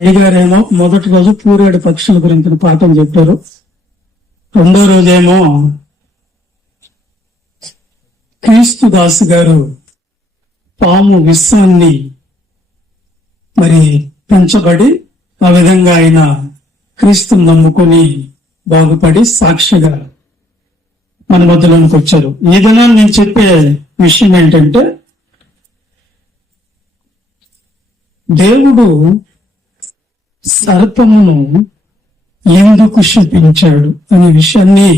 అయ్యగారేమో మొదటి రోజు పూరేడు పక్షుల గురించి పాఠం చెప్పారు. రెండో రోజేమో క్రీస్తు దాసు గారు పాము విశ్వాన్ని మరి పెంచబడి ఆ విధంగా ఆయన క్రీస్తుని నమ్ముకొని బాగుపడి సాక్షిగా మన మధ్యలోనికి వచ్చారు. ఈ దినాన్ని నేను చెప్పే విషయం ఏంటంటే, దేవుడు సర్పమును ఎందుకు శపించాడు అనే విషయాన్ని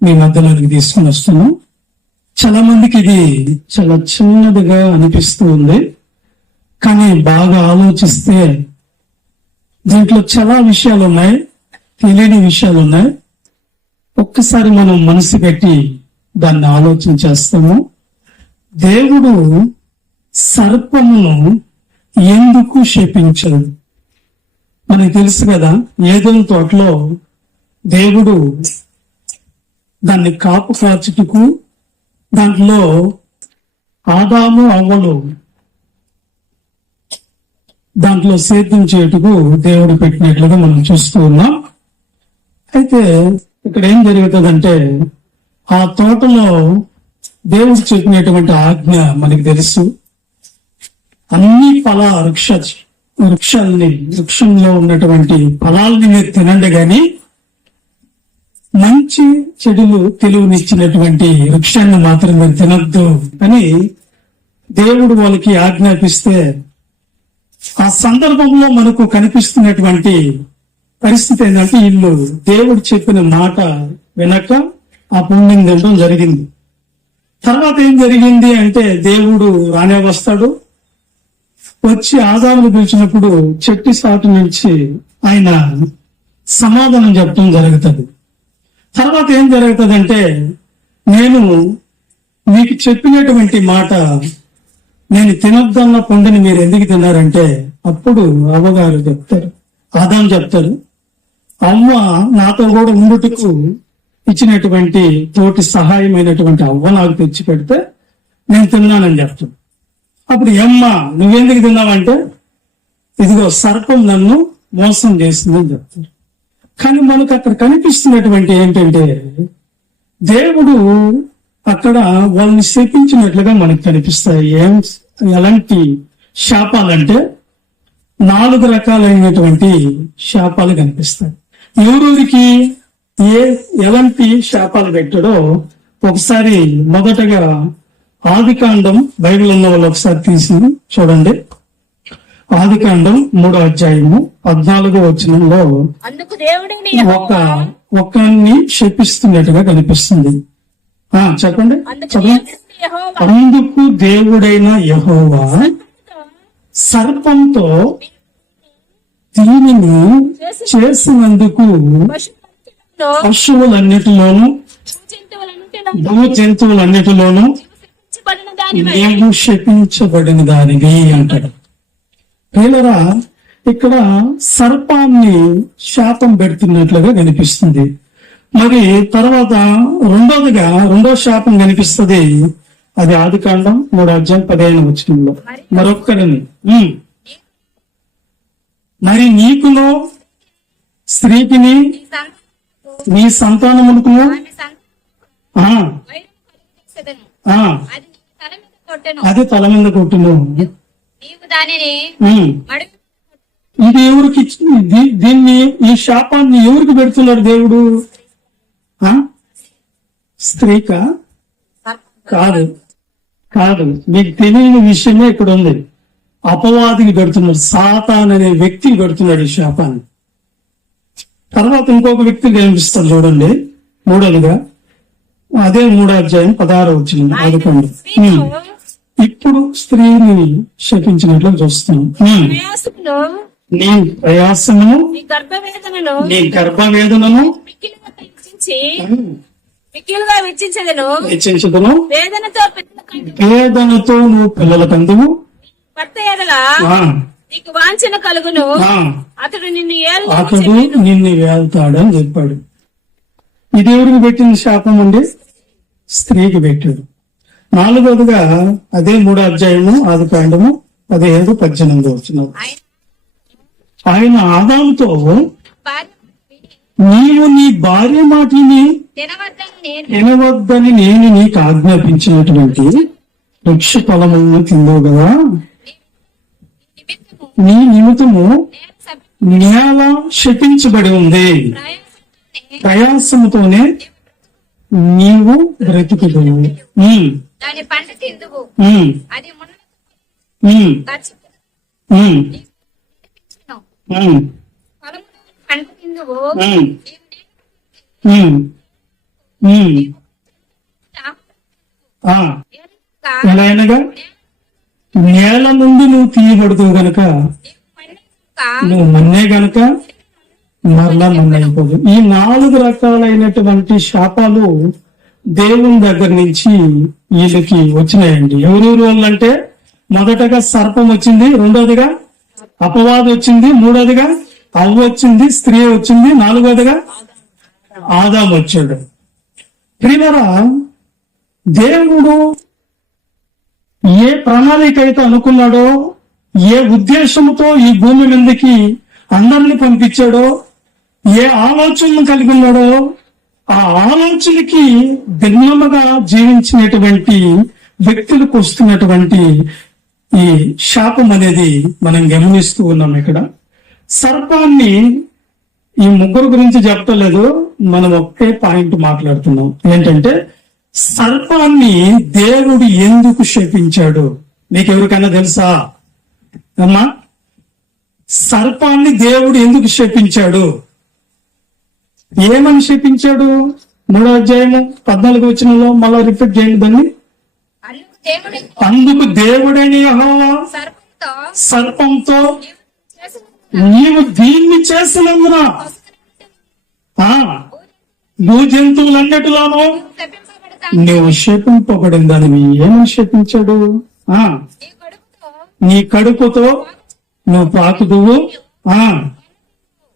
మీ మధ్యలోకి తీసుకుని వస్తున్నాం. చాలా మందికి ఇది చాలా చిన్నదిగా అనిపిస్తూ ఉంది, కానీ బాగా ఆలోచిస్తే దీంట్లో చాలా విషయాలు ఉన్నాయి, తెలియని విషయాలు ఉన్నాయి. ఒక్కసారి మనం మనసు పెట్టి దాన్ని ఆలోచన చేస్తాము. దేవుడు సర్పమును ఎందుకు శపించాడు? మనకి తెలుసు కదా, ఏదైనా తోటలో దేవుడు దాన్ని కాపు కాచుటకు, దాంట్లో ఆదాము అవ్వలు దాంట్లో సేద్యం చేయుటకు దేవుడు పెట్టినట్లుగా మనం చూస్తూ ఉన్నాం. అయితే ఇక్కడ ఏం జరుగుతుందంటే, ఆ తోటలో దేవుడు చెప్పినటువంటి ఆజ్ఞ మనకి తెలుసు. అన్ని వృక్షంలో ఉన్నటువంటి ఫలాల్ని మీరు తినండి, గాని మంచి చెడులు తెలివినిచ్చినటువంటి వృక్షాన్ని మాత్రం మీరు తినద్దు అని దేవుడు వాళ్ళకి ఆజ్ఞాపిస్తే, ఆ సందర్భంలో మనకు కనిపిస్తున్నటువంటి పరిస్థితి ఏంటంటే, వీళ్ళు దేవుడు చెప్పిన మాట వినక ఆ పుణ్యం తినడం జరిగింది. తర్వాత ఏం జరిగింది అంటే, దేవుడు రానే వస్తాడు, వచ్చి ఆదామును పిలిచినప్పుడు చెట్టు సాటు నుంచి ఆయన సమాధానం చెప్పడం జరుగుతుంది. తర్వాత ఏం జరుగుతుందంటే, నేను మీకు చెప్పినటువంటి మాట నేను తినొద్దన్న పండుని మీరు ఎందుకు తిన్నారంటే, అప్పుడు అవ్వగారు చెప్తారు, ఆదాము చెప్తారు, అవ్వ నాతో కూడా ఉండుటకు ఇచ్చినటువంటి తోటి సహాయమైనటువంటి అవ్వ నాకు తెచ్చి పెడితే నేను తిన్నానని చెప్తాను. అప్పుడు అమ్మ నువ్వెందుకు తిన్నావంటే, ఇదిగో సర్పం నన్ను మోసం చేసిందని చెప్తారు. కానీ మనకు అక్కడ కనిపిస్తున్నటువంటి ఏంటంటే, దేవుడు అక్కడ వాళ్ళని శపించినట్లుగా మనకు కనిపిస్తాయి. ఎలాంటి శాపాలంటే 4 రకాలైనటువంటి శాపాలు కనిపిస్తాయి. ఎవరికి ఎలాంటి శాపాలు పెట్టాడో ఒకసారి మొదటగా ఆదికాండం, బైబిల్ ఉన్న వాళ్ళు ఒకసారి తీసి చూడండి. ఆదికాండం 3వ అధ్యాయము 14వ వచనంలో ఒకరిని శపిస్తున్నట్టుగా కనిపిస్తుంది. చెప్పండి. అందుకు దేవుడైన యెహోవా సర్పంతో దీనిని చేసినందుకు పశువులన్నిటిలోను భూ జంతువులన్నిటిలోను నీవు శపించబడిన దానివి అంటాడు. ప్రియులారా, ఇక్కడ సర్పాన్ని శాపం పెడుతున్నట్లుగా కనిపిస్తుంది. మరి తర్వాత రెండో శాపం కనిపిస్తుంది. అది ఆదికాండం 3వ అధ్యాయం 15వ వచనంలో. మరొక్కరిని మరి నీకును స్త్రీకిని నీ సంతానమునకును అది తల మీద కొట్టును. ఇది ఎవరికి దీన్ని, ఈ శాపాన్ని ఎవరికి పెడుతున్నాడు దేవుడు? స్త్రీకా? కాదు. మీకు తెలియని విషయమే ఇక్కడ ఉంది. అపవాదికి పెడుతున్నాడు, సాతాన్ అనే వ్యక్తికి పెడుతున్నాడు ఈ శాపాన్ని. తర్వాత ఇంకొక వ్యక్తి కనిపిస్తాడు చూడండి, మూడోదిగా. అదే 3వ అధ్యాయం 16వ వచనం ఆదికాండం. ఇప్పుడు స్త్రీని శపించినట్లు చూస్తాం. నీ ప్రయాసమును నీ గర్భవేదనను వెచ్చించదును, వేదనతో నువ్వు పిల్లల కందువు, అతడు నిన్ను వేల్తాడని చెప్పాడు. ఇది ఎవరికి పెట్టిన శాపం అండి? స్త్రీకి పెట్టాడు. 4వదిగా అదే 3వ అధ్యాయము ఆదికాండము 15-18 వచనం. ఆయన ఆదాముతో భార్య నీవు నీ భార్య మాటని తినవద్దని నేను నీకు ఆజ్ఞాపించినటువంటి వృక్ష ఫలములను తిందావు కదా, నిమిత్తము నీ నిమిత్తము నేను సభ నేల శపించబడి ఉంది, ప్రయాసముతోనే నీవు బ్రతుకుదువు. దాని పంట తిందువు, అది ఫలములు పంట తిందువు. ఎలా అయినగా నేల నుండి నువ్వు తీయబడుతావు గనక నువ్వు మన్నే గనక మరలా మన్నైపోదు. ఈ 4 రకాలైనటువంటి శాపాలు దేవుని దగ్గర నుంచి వీళ్ళకి వచ్చినాయండి. ఎవరెవరు వాళ్ళంటే మొదటగా సర్పం వచ్చింది, రెండోదిగా అపవాదం వచ్చింది, మూడోదిగా అవ్వ వచ్చింది, స్త్రీ వచ్చింది, 4వదిగా ఆదాము వచ్చాడు. ప్రియరా, దేవుడు ఏ ప్రణాళిక అయితే అనుకున్నాడో, ఏ ఉద్దేశంతో ఈ భూమి మీదకి అందరిని పంపించాడో, ఏ ఆలోచనలు కలిగి ఉన్నాడో, ఆ ఆలోచనకి భిన్నముగా జీవించినటువంటి వ్యక్తులకు వస్తున్నటువంటి ఈ శాపం అనేది మనం గమనిస్తూ ఉన్నాం. ఇక్కడ సర్పాన్ని ఈ 3 గురించి చెప్పలేదు, మనం ఒకే పాయింట్ మాట్లాడుతున్నాం. ఏంటంటే సర్పాన్ని దేవుడు ఎందుకు శపించాడు? నీకెవరికైనా తెలుసా అమ్మా? సర్పాన్ని దేవుడు ఎందుకు శపించాడు? ఏమని శపించాడు? 3వ అధ్యాయము 14వ వచనంలో మళ్ళా రిపీట్ చేయండి దాన్ని. అందుకు దేవుడని యెహోవా సర్పంతో నీవు దీన్ని చేసినందున భూజంతువులన్నిటిలోనూ నువ్వు శపింపబడిందని ఏమని శపించాడు? నీ కడుపుతో నువ్వు పాకుదువు,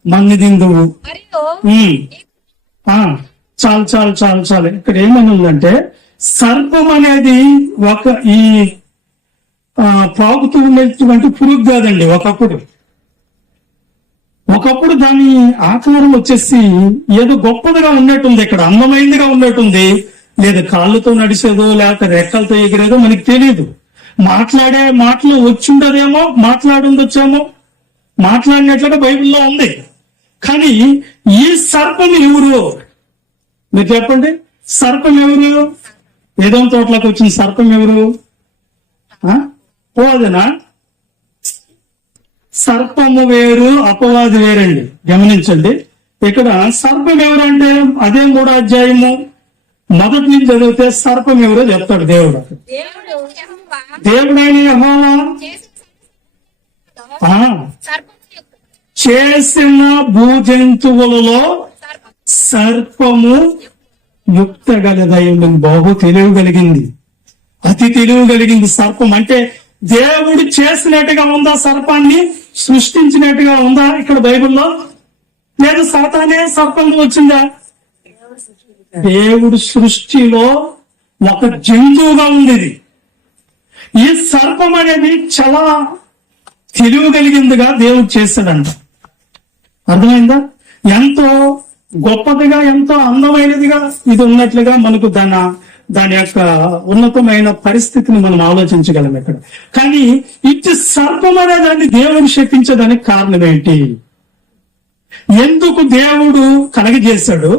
మన్ని తిందువు. చాలు చాలు చాలు చాలు. ఇక్కడ ఏమని ఉందంటే సర్పం అనేది ఒక ఈ పాకుతూ ఉండేటువంటి పురుగు కాదండి. ఒకప్పుడు దాని ఆకారం వచ్చేసి ఏదో గొప్పదిగా ఉన్నట్టుంది, ఇక్కడ అందమైనదిగా ఉన్నట్టుంది. లేదా కాళ్ళతో నడిచేదో లేకపోతే రెక్కలతో ఎగిరేదో మనకి తెలియదు. మాట్లాడే మాటలు వచ్చిండదేమో, మాట్లాడుండొచ్చేమో, మాట్లాడినట్లుగా బైబిల్లో ఉంది. కానీ ఈ సర్పం ఎవరు? మీరు చెప్పండి, సర్పం ఎవరు? ఏదో తోటలోకి వచ్చిన సర్పం ఎవరు? అదేనా? సర్పము వేరు, అపవాది వేరండి. గమనించండి, ఇక్కడ సర్పం ఎవరంటే అదే 3వ అధ్యాయము మొదటి నుంచి చదివితే సర్పం ఎవరో చెప్తాడు దేవుడు. దేవుడైన యెహోవా చేసిన భూజంతువులలో సర్పము యుక్త గలదైంది. బహు తెలివి కలిగింది, అతి తెలివి కలిగింది. సర్పం అంటే దేవుడు చేసినట్టుగా ఉందా? సర్పాన్ని సృష్టించినట్టుగా ఉందా ఇక్కడ బైబిల్లో? లేదు సాతానే సర్పం వచ్చిందా? దేవుడు సృష్టిలో ఒక జంతువుగా ఉంది ఇది. ఈ సర్పం అనేది చాలా తెలివి కలిగిందిగా దేవుడు చేశాడంట. అర్థమైందా? ఎంతో గొప్పదిగా, ఎంతో అందమైనదిగా ఇది ఉన్నట్లుగా మనకు దాని యొక్క ఉన్నతమైన పరిస్థితిని మనం ఆలోచించగలం ఇక్కడ. కానీ ఇటు సర్పం అనే దాన్ని దేవుడు శపించడానికి కారణం ఏంటి? ఎందుకు దేవుడు కలగజేశాడు?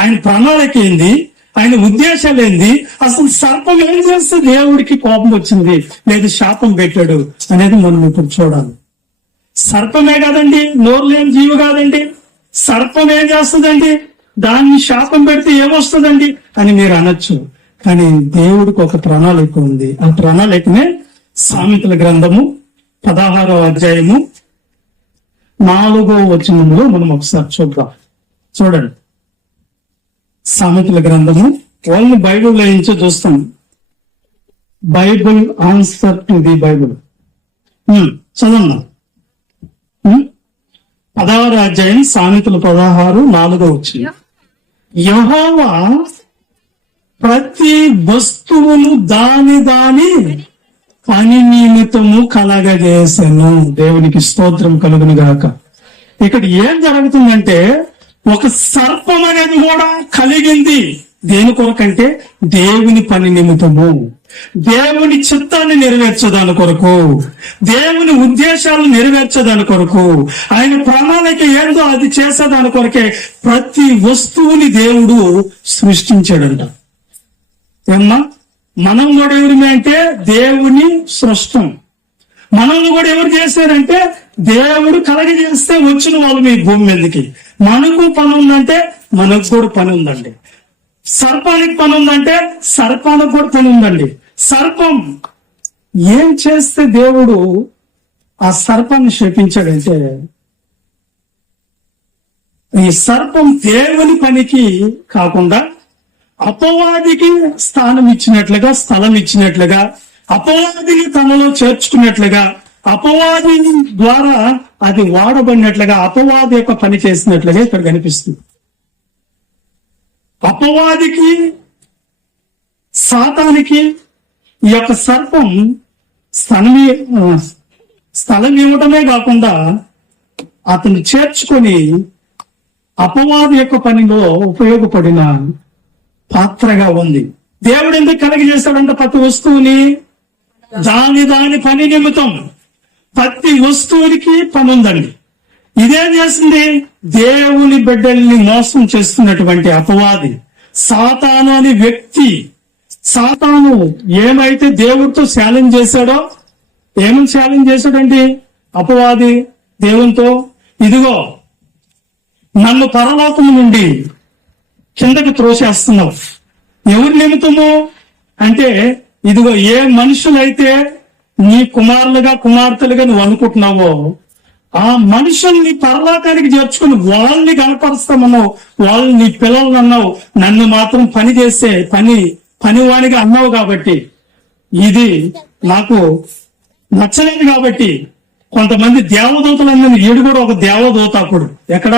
ఆయన ప్రణాళిక ఏంది? ఆయన ఉద్దేశాలు ఏంది? అసలు సర్పం ఏం చేస్తే దేవుడికి కోపం వచ్చింది లేదా శాపం పెట్టాడు అనేది మనం ఇప్పుడు చూడాలి. సర్పమే కాదండి, నోరు లేని జీవి కాదండి. సర్పం ఏం చేస్తుందండి? దాన్ని శాపం పెడితే ఏమొస్తుందండి అని మీరు అనొచ్చు. కానీ దేవుడికి ఒక ప్రణాళిక ఉంది. ఆ ప్రణాళికనే సామెతల గ్రంథము 16వ అధ్యాయము 4వ వచనంలో మనం ఒకసారి చూద్దాం. చూడండి, సామెతల గ్రంథము వాళ్ళని బైబిల్లో నుంచి చూస్తాం. Bible answer to the Bible చదవన్నా. 16వ అధ్యాయం సామెతలు 16:4 వచ్చింది. యెహోవా ప్రతి వస్తువును దాని పని నిమిత్తము కలగజేసెను. దేవునికి స్తోత్రం కలుగును గాక. ఇక్కడ ఏం జరుగుతుందంటే ఒక సర్పం అనేది కూడా కలిగింది. దేని కొరకంటే దేవుని పని నిమిత్తము, దేవుని చిత్తాన్ని నెరవేర్చదాని కొరకు, దేవుని ఉద్దేశాలు నెరవేర్చదాని కొరకు, ఆయన ప్రణాళిక ఏందో అది చేసేదాని కొరకే ప్రతి వస్తువుని దేవుడు సృష్టించాడంట. ఏమ్మా, మనం కూడా ఎవరిమే అంటే దేవుని సృష్టం. మనల్ని కూడా ఎవరు చేశారంటే దేవుడు కలగజేస్తే వచ్చిన వాళ్ళు మీ భూమి మీదకి. మనకు పని ఉందంటే మనకు కూడా పని ఉందండి. సర్పానికి పని ఉందంటే సర్పానికి కూడా పని ఉందండి. సర్పం ఏం చేస్తే దేవుడు ఆ సర్పాన్ని శపించాడంటే, ఈ సర్పం దేవుని పనికి కాకుండా అపవాదికి స్థానం ఇచ్చినట్లుగా, స్థలం ఇచ్చినట్లుగా, అపవాదిని తనలో చేర్చుకున్నట్లుగా, అపవాది ద్వారా అది వాడబడినట్లుగా, అపవాది యొక్క పని చేసినట్లుగా ఇక్కడ కనిపిస్తుంది. అపవాదికి, సాతానికి ఈ యొక్క సర్పం స్థలం ఇవ్వటమే కాకుండా అతను చేర్చుకొని అపవాది యొక్క పనిలో ఉపయోగపడిన పాత్రగా ఉంది. దేవుడు ఎందుకు కలగజేస్తాడంటే ప్రతి వస్తువుని దాని పని నిమిత్తం. ప్రతి వస్తువునికి పని ఉందండి. ఇదేం చేస్తుంది? దేవుని బిడ్డల్ని మోసం చేస్తున్నటువంటి అపవాది, సాతాను అనే వ్యక్తి. సాతాను ఏమైతే దేవుడితో ఛాలెంజ్ చేశాడో, ఏమని ఛాలెంజ్ చేశాడండి అపవాది దేవునితో? ఇదిగో నన్ను పరలోకం నుండి కిందకి త్రోసేస్తున్నావు. ఎవరి నిమిత్తము అంటే, ఇదిగో ఏ మనుషులైతే నీ కుమారులుగా కుమార్తెలుగా నువ్వు అనుకుంటున్నావో ఆ మనుషుల్ని పరలోకానికి చేర్చుకుని వాళ్ళని కనపరుస్తామన్నావు, వాళ్ళని నీ పిల్లల్ని అన్నావు, నన్ను మాత్రం పని చేసే పనివాడిగా అన్నావు. కాబట్టి ఇది నాకు నచ్చలేదు. కాబట్టి కొంతమంది దేవదూతలందరినీ, ఈడు కూడా ఒక దేవదూత. అప్పుడు ఎక్కడ?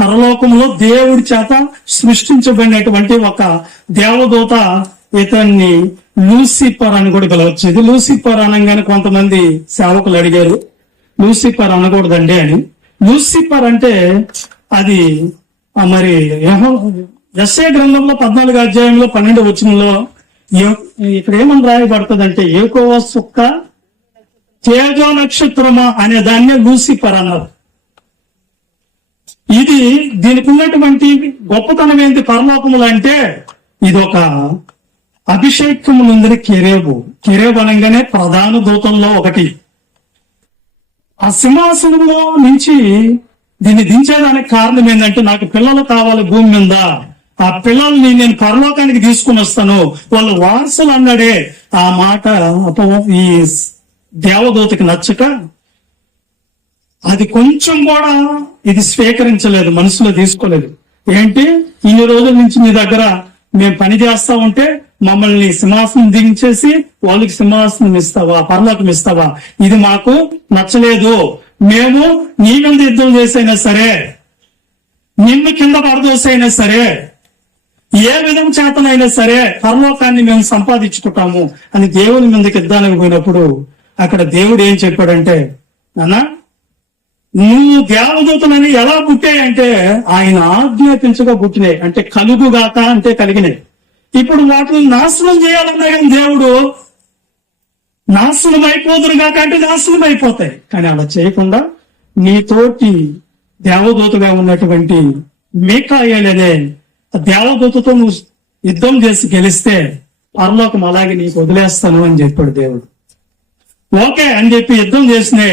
పరలోకంలో దేవుడి చేత సృష్టించబడినటువంటి ఒక దేవదూత. ఇతన్ని లూసిఫర్ అని కూడా పిలవచ్చు. ఇది లూసిఫర్ అనగానే కొంతమంది సేవకులు అడిగారు, లూసిఫర్ అనకూడదండి అని. లూసిఫర్ అంటే అది మరి యెషయా గ్రంథంలో 14వ అధ్యాయంలో 12వ వచనంలో ఇక్కడ ఏమని రాయబడుతుందంటే, యెహోవా సుక్క తేజో నక్షత్రమా అనే దాన్నే లూసిఫర్ అన్నారు. ఇది దీనికి ఉన్నటువంటి గొప్పతనం ఏంటి పరలోకములు అంటే, ఇది ఒక అభిషేకము నుండి కెరేబు అనగానే ప్రధాన దూతంలో ఒకటి. ఆ సింహాసనంలో నుంచి దీన్ని దించేదానికి కారణం ఏంటంటే, నాకు పిల్లలు కావాలి భూమి మీద, ఆ పిల్లల్ని నేను పరలోకానికి తీసుకుని వస్తాను, వాళ్ళు వారసులు అన్నాడే. ఆ మాట ఈ దేవదూతకి నచ్చక అది కొంచెం కూడా ఇది స్వీకరించలేదు, మనసులో తీసుకోలేదు. ఏంటి, ఇన్ని రోజుల నుంచి నీ దగ్గర మేము పని చేస్తా ఉంటే మమ్మల్ని సింహాసనం దించేసి వాళ్ళకి సింహాసనం ఇస్తావా, పరలోకం ఇస్తావా? ఇది మాకు నచ్చలేదు. మేము నీ మీద యుద్ధం చేసైనా సరే, నిన్ను కింద పడదోసైనా సరే, ఏ విధం చేతనైనా సరే పరలోకాన్ని మేము సంపాదించుకుంటాము అని దేవుని మీదకి యుద్ధానికి పోయినప్పుడు అక్కడ దేవుడు ఏం చెప్పాడంటే, నాన్న నువ్వు దేవదూతలని ఎలా పుట్టాయంటే ఆయన ఆజ్ఞాపించగా పుట్టినాయి. అంటే కలుగుగాక అంటే కలిగినాయి. ఇప్పుడు వాటిని నాశనం చేయాలన్నా కానీ దేవుడు నాశనం అయిపోదురు కాక అంటే నాశనం అయిపోతాయి. కానీ అలా చేయకుండా నీతోటి దేవదూతగా ఉన్నటువంటి మీకాయేలు అనే దేవదూతతో నువ్వు యుద్ధం చేసి గెలిస్తే పరలోకం అలాగే నీకు వదిలేస్తాను అని చెప్పాడు దేవుడు. ఓకే అని చెప్పి యుద్ధం చేసినే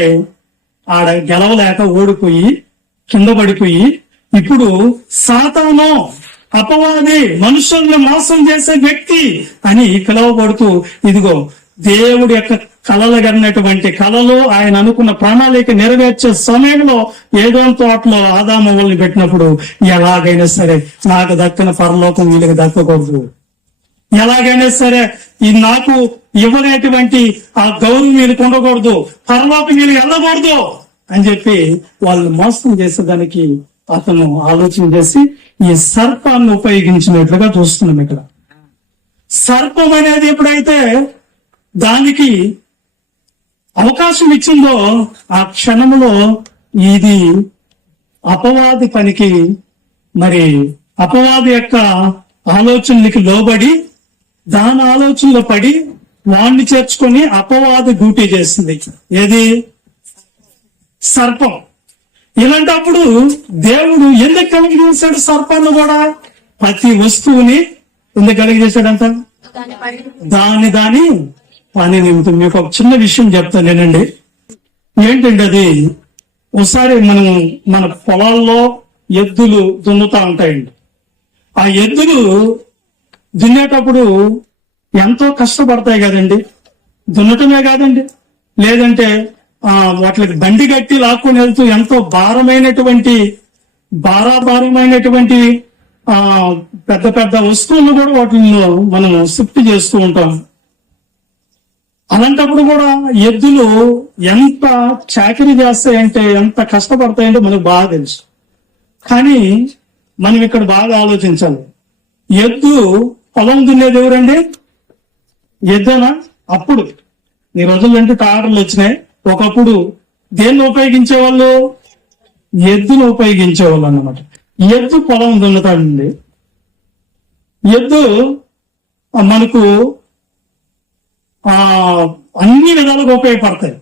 ఆడ గెలవలేక ఓడిపోయి కింద పడిపోయి, ఇప్పుడు సాతాను అపవాది మనుషుల్ని మోసం చేసే వ్యక్తి అని పిలువబడుతూ, ఇదిగో దేవుడి యొక్క కలలు కన్నటువంటి కళలు ఆయన అనుకున్న ప్రణాళిక నెరవేర్చే సమయంలో ఏదో తోటలో ఆదామవ్వల్ని పెట్టినప్పుడు, ఎలాగైనా సరే నాకు దక్కిన పరలోకం వీళ్ళకి దక్కకూడదు, ఎలాగైనా సరే ఈ నాకు ఇవ్వనేటువంటి ఆ గౌరవం వీళ్ళకి ఉండకూడదు, పరలోకం వీళ్ళు వెళ్ళకూడదు అని చెప్పి వాళ్ళు మోసం చేసేదానికి అతను ఆలోచన చేసి ఈ సర్పాన్ని ఉపయోగించినట్లుగా చూస్తున్నాం. ఇక్కడ సర్పం అనేది ఎప్పుడైతే దానికి అవకాశం ఇచ్చిందో ఆ క్షణంలో ఇది అపవాది పనికి, మరి అపవాది యొక్క ఆలోచనలకి లోబడి దాని ఆలోచనలో పడి వాణ్ణి చేర్చుకొని అపవాది డ్యూటీ చేస్తుంది. ఏది? సర్పం. ఇలాంటప్పుడు దేవుడు ఎందుకు కలిగి చేశాడు సర్పాన్ని కూడా? ప్రతి వస్తువుని ఎందుకు కలిగి చేశాడంట? దాని పని నిమిత్తం. మీకు ఒక చిన్న విషయం చెప్తాను నేనండి. ఏంటండి అది? ఒకసారి మన పొలాల్లో ఎద్దులు దున్నుతా ఉంటాయండి. ఆ ఎద్దులు దున్నేటప్పుడు ఎంతో కష్టపడతాయి కదండి. దున్నటమే కాదండి, లేదంటే వాటికి బండి కట్టి లాక్కొని వెళ్తూ ఎంతో భారమైనటువంటి పెద్ద పెద్ద వస్తువులు కూడా వాటిల్లో మనం షిఫ్ట్ చేస్తూ ఉంటాం. అలాంటప్పుడు కూడా ఎద్దులు ఎంత చాకరీ చేస్తాయంటే, ఎంత కష్టపడతాయంటే మనకు బాగా తెలుసు. కానీ మనం ఇక్కడ బాగా ఆలోచించాలి. ఎద్దు పొలం దున్నేది ఎవరండి? ఎద్దునా? అప్పుడు ఈ రోజుల్లో అంటే ట్రాక్టర్లు వచ్చినాయి. ఒకప్పుడు దేన్ని ఉపయోగించేవాళ్ళు? ఎద్దును ఉపయోగించేవాళ్ళు అన్నమాట. ఎద్దు పొలం దున్నుతాడండి. ఎద్దు మనకు అన్ని విధాలుగా ఉపయోగపడతాయి.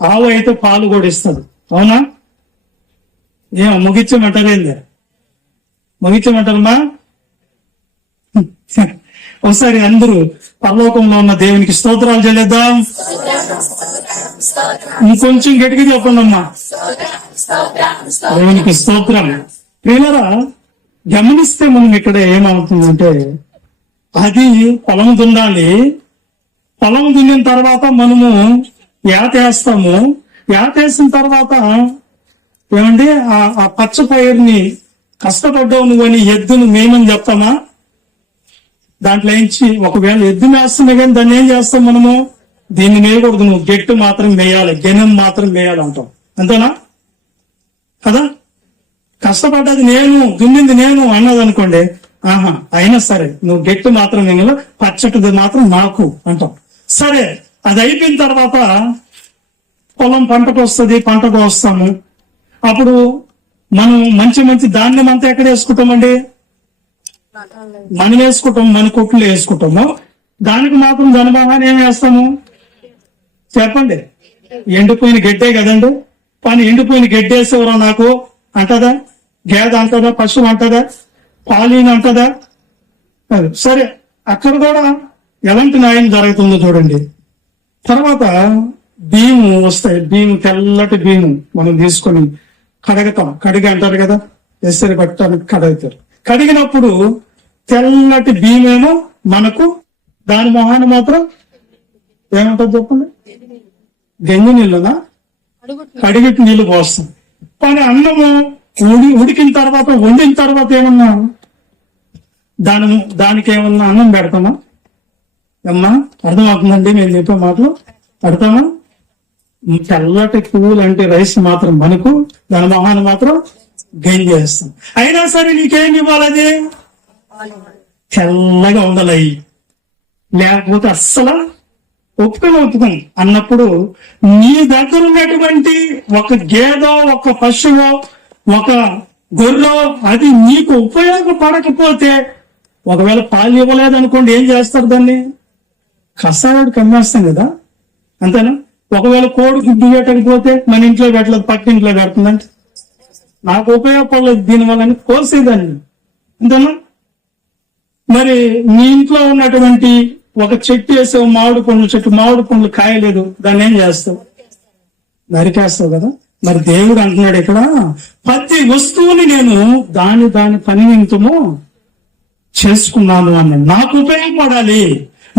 ఆవు అయితే పాలు కూడా ఇస్తుంది. అవునా? ముగించమంటారేంది? ముగించమంటారమ్మా? ఒకసారి అందరూ పరలోకంలో ఉన్న దేవునికి స్తోత్రాలు చెల్లిద్దాం. ఇంకొంచెం గట్టిగా చెప్పండి అమ్మా. దేవునికి స్తోత్రం. ప్రియులారా, గమనిస్తే మనం ఇక్కడ ఏమవుతుందంటే, అది పొలం దున్నాలి. పొలం దున్నిన తర్వాత మనము యాతేస్తాము. యాతేసిన తర్వాత ఏమండి, ఆ పచ్చ పైరుని కష్టపడ్డావు నువ్వని ఎద్దును మేమని చెప్తామా? దాంట్లో నుంచి ఒకవేళ ఎద్దు మేస్తున్నా కానీ దాన్ని ఏం చేస్తాం మనము? దీన్ని మేయకూడదు, నువ్వు గెట్టు మాత్రం మేయాలి, గెనం మాత్రం మేయాలి అంటాం. అంతేనా కదా? కష్టపడ్డది నేను, దున్నింది నేను అన్నది అనుకోండి, అయినా సరే నువ్వు గెట్టు మాత్రం నేను, పచ్చటిది మాత్రం నాకు అంటాం. సరే, అది అయిపోయిన తర్వాత పొలం పంటకు వస్తుంది, పంటకు వస్తాము. అప్పుడు మనం మంచి మంచి ధాన్యం అంతా ఎక్కడ వేసుకుంటామండి? మనం వేసుకుంటాం, మన కొట్లు వేసుకుంటాము. దానికి మాత్రం ధనభాగాన్ని ఏం వేస్తాము చెప్పండి? ఎండిపోయిన గడ్డే కదండి. కానీ ఎండిపోయిన గడ్డి వేసేవరా నాకు అంటదా? గేద అంటదా? పశువు అంటదా? పాలీన అంటదా? సరే, అక్కడ కూడా ఎలాంటి న్యాయం జరుగుతుందో చూడండి. తర్వాత భీము వస్తాయి. భీము, తెల్లటి భీము మనం తీసుకొని కడగతాం. కడిగి అంటారు కదా, ఎసరి పెట్టడానికి కడుగుతారు. కడిగినప్పుడు తెల్లటి భీమేమో మనకు, దాని మొహాన్ని మాత్రం ఏమంటారు చెప్పండి? గంజి నీళ్ళునా? కడిగిటి నీళ్లు పోస్తాం. కానీ అన్నము ఉడికిన తర్వాత, వండిన తర్వాత ఏమన్నా దానికి ఏమన్నా అన్నం పెడతామా? అమ్మా, అర్థమవుతుందండి నేను చెప్పే మాటలు? పెడతామా? తెల్లటి పువ్వులు అంటే రైస్ మాత్రం మనకు, దాని మొహాన్ని మాత్రం గంజి వేస్తాం. అయినా సరే నీకేం ఇవ్వాలది? తెల్లగా ఉండాలి, లేకపోతే అస్సలు ఒప్పుకోవుతుంది అన్నప్పుడు నీ దగ్గర ఉన్నటువంటి ఒక గేదో, ఒక పశువో, ఒక గొర్రెో అది నీకు ఉపయోగపడకపోతే, ఒకవేళ పాలు ఇవ్వలేదనుకోండి, ఏం చేస్తారు? దాన్ని కసాయాడు కమ్మేస్తాం కదా, అంతేనా? ఒకవేళ కోడి గుడ్డు పెట్టకపోతే మన ఇంట్లో పెట్టలేదు, పక్కింట్లో పెడుతుందంటే నాకు ఉపయోగపడలేదు దీనివల్ల కోసేదాన్ని, అంతేనా? మరి మీ ఇంట్లో ఉన్నటువంటి ఒక చెట్టు వేసావు, మామిడి పండ్ల చెట్టు, మామిడి పండ్లు కాయలేదు, దాన్ని ఏం చేస్తావు? నరికేస్తావు కదా. మరి దేవుడు అంటున్నాడు ఇక్కడ, ప్రతి వస్తువుని నేను దాని పని నిమిత్తము చేసుకున్నాను అన్నాడు. నాకు ఉపయోగపడాలి,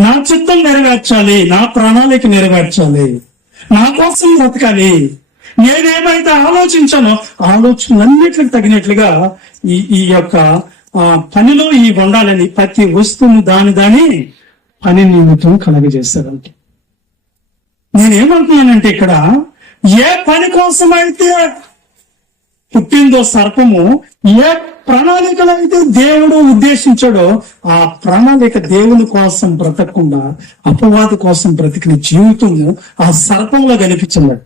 నా చిత్తం నెరవేర్చాలి, నా ప్రణాళిక నెరవేర్చాలి, నా కోసం బ్రతకాలి. నేనేమైతే ఆలోచించానో ఆలోచనలన్నిటికి తగినట్లుగా ఈ యొక్క పనిలో ఈ ఉండాలని ప్రతి వస్తువును దాని పని నిమిత్తం కలగజేస్తారంటే, నేనేమంటున్నానంటే ఇక్కడ ఏ పని కోసమైతే పుట్టిందో సర్పము, ఏ ప్రణాళికలు అయితే దేవుడు ఉద్దేశించాడో ఆ ప్రణాళిక దేవుని కోసం బ్రతకకుండా అపవాది కోసం బ్రతికిన జీవితము ఆ సర్పంలో కనిపించింది.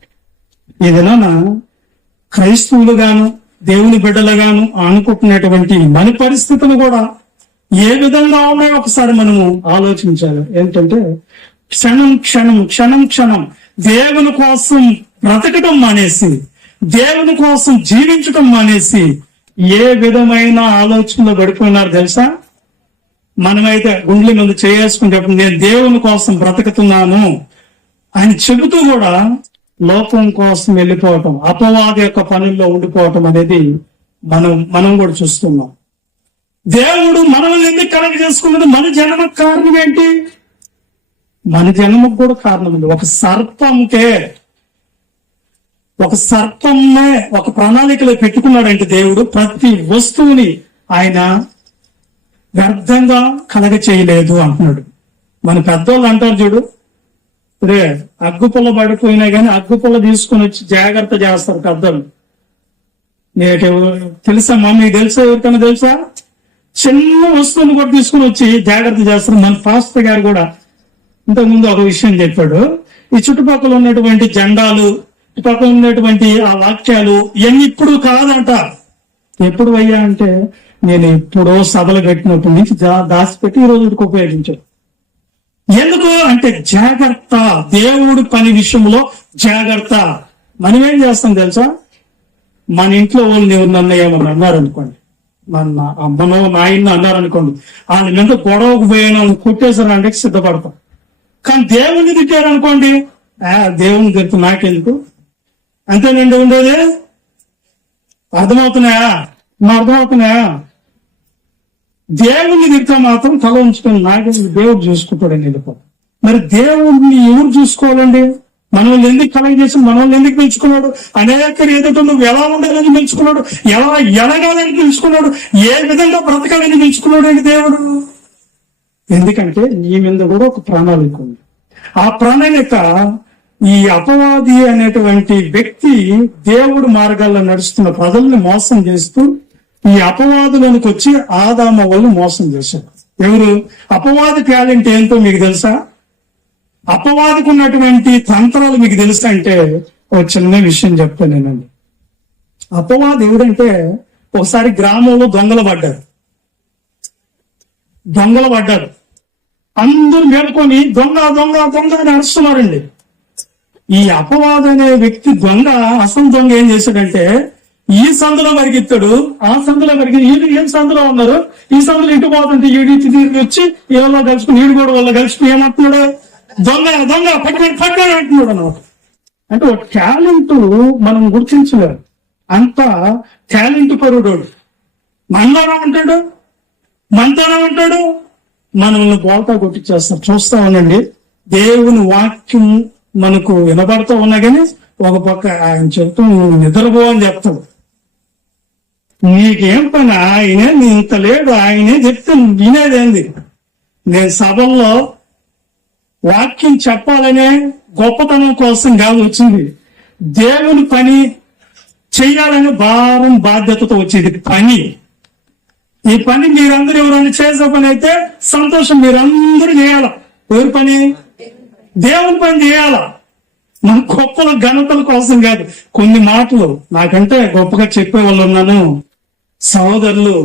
ఏదైనా క్రైస్తవులు గాను దేవుని బిడ్డలుగాను అనుకుంటున్నటువంటి మన పరిస్థితులు కూడా ఏ విధంగా ఉన్నాయో ఒకసారి మనము ఆలోచించాలి. ఏంటంటే క్షణం క్షణం క్షణం క్షణం దేవుని కోసం బ్రతకటం మానేసి, దేవుని కోసం జీవించటం మానేసి ఏ విధమైన ఆలోచనలో పడిపోయినారు తెలుసా? మనమైతే గుండెల మీద చేసుకునేటప్పుడు నేను దేవుని కోసం బ్రతుకుతున్నాను అని చెబుతూ కూడా లోకం కోసం వెళ్ళిపోవటం, అపవాది యొక్క పనుల్లో ఉండిపోవటం అనేది మనం కూడా చూస్తున్నాం. దేవుడు మనల్ని ఎందుకు కలగ చేసుకున్నది? మన జన్మకు కారణం ఏంటి? మన జన్మకు కూడా కారణం ఉంది. ఒక సర్పంనే ఒక ప్రణాళికలో పెట్టుకున్నాడంటే దేవుడు ప్రతి వస్తువుని ఆయన వ్యర్థంగా కలగ చేయలేదు అంటున్నాడు. మన పెద్దోళ్ళు అంటారు చూడు, రే అగ్గుపుల్ల పడిపోయినా కానీ అగ్గుపుల్ల తీసుకుని వచ్చి జాగ్రత్త చేస్తారు పెద్దలు. నీకు తెలుసా మీకు తెలుసా? ఎవరికైనా తెలుసా? చిన్న వస్తువుని కూడా తీసుకుని వచ్చి జాగ్రత్త చేస్తారు. మన పాస్టర్ గారు కూడా ఇంతకుముందు ఒక విషయం చెప్పాడు. ఈ చుట్టుపక్కల ఉన్నటువంటి జెండాలు, చుట్టుపక్కల ఉన్నటువంటి ఆ వాక్యాలు ఇవన్నీ ఇప్పుడు కాదంట. ఎప్పుడు అయ్యా అంటే నేను ఎప్పుడో సభలు కట్టినప్పటి నుంచి దాచిపెట్టి ఈ రోజుకి ఉపయోగించాను. ఎందుకు అంటే జాగ్రత్త, దేవుడి పని విషయంలో జాగ్రత్త. మనం ఏం చేస్తాం తెలుసా? మన ఇంట్లో వాళ్ళు నన్ను ఏమన్నా అన్నారనుకోండి, మన అమ్మనో నాయన అన్నారనుకోండి, వాళ్ళ మీద గొడవకు పోయిన కొట్టేసారంటే సిద్ధపడతాం. కానీ దేవుణ్ణి తిట్టారనుకోండి, దేవుని తిట్టు నాకెందుకు, అంతేనండి ఉండేది. అర్థమవుతున్నాయా? అర్థమవుతున్నాయా? దేవుణ్ణి తిట్ట మాత్రం తల ఉంచుకొని నాకెందుకు, దేవుడు చూసుకుంటాడని వెళ్ళిపోతాం. మరి దేవుడిని ఎవరు చూసుకోవాలండి? మనల్ని ఎందుకు కలగ చేసి మనల్ని ఎందుకు పెంచుకున్నాడు? అనేక ఎదుట నువ్వు ఎలా ఉండాలని పెంచుకున్నాడు, ఎలా ఎదగాలని పెంచుకున్నాడు, ఏ విధంగా బ్రతకాలని పెంచుకున్నాడు అండి దేవుడు. ఎందుకంటే నీ మీద కూడా ఒక ప్రణాళిక ఉంది. ఆ ప్రణాళిక ఈ అపవాది అనేటువంటి వ్యక్తి దేవుడు మార్గాల్లో నడుస్తున్న ప్రజల్ని మోసం చేస్తూ ఈ అపవాదులోనికి వచ్చి ఆదామ వాళ్ళు మోసం చేశారు. ఎవరు? అపవాది టాలెంట్ ఏంటో మీకు తెలుసా? అపవాదికి ఉన్నటువంటి తంత్రాలు మీకు తెలుసా అంటే ఒక చిన్న విషయం చెప్తాను నేనండి. అపవాది ఎవరంటే ఒకసారి గ్రామంలో దొంగలు పడ్డారు. అందరూ మేలుకొని దొంగ దొంగ దొంగ అని అరుస్తున్నారండి. ఈ అపవాది అనే వ్యక్తి దొంగ, అసలు దొంగ ఏం చేశాడంటే ఈ సందులో పరిగెత్తాడు, ఆ సందులో పరిగెత్తి వీళ్ళు ఏం సందులో ఉన్నారు, ఈ సందులో ఇంటి పోతుంటే వీడి తిరిగి వచ్చి ఏదో కలుసుకుని వీడు కూడా వాళ్ళ కలుసుకుని ఏమంటున్నాడు, దొంగ దొంగ పట్టుకొని అంటున్నాడు అన్నమాట. అంటే ఒక టాలెంట్ మనం గుర్తించలేరు, అంత టాలెంట్ పరుడు. మనలోనే ఉంటాడు, మనల్ని బోల్తా కొట్టించేస్తారు. చూస్తా ఉండండి, దేవుని వాక్యం మనకు వినబడతా ఉన్నా కానీ ఒక పక్క ఆయన చెప్తూ నిద్రపో అని చెప్తాడు. నీకేం పని, ఆయనే నీ ఇంత లేడు, ఆయనే చెప్తే వినేదేంది? నేను సభల్లో వాక్యం చెప్పాలనే గొప్పతనం కోసం కాదు వచ్చింది, దేవుని పని చెయ్యాలనే భారం బాధ్యతతో వచ్చేది పని. ఈ పని మీరందరూ ఎవరైనా చేసే పని అయితే సంతోషం, మీరందరూ చేయాల. ఎవరి పని? దేవుని పని చేయాల. మన గొప్పల ఘనతల కోసం కాదు. కొన్ని మాటలు నాకంటే గొప్పగా చెప్పే వాళ్ళు ఉన్నాను సహోదరులు,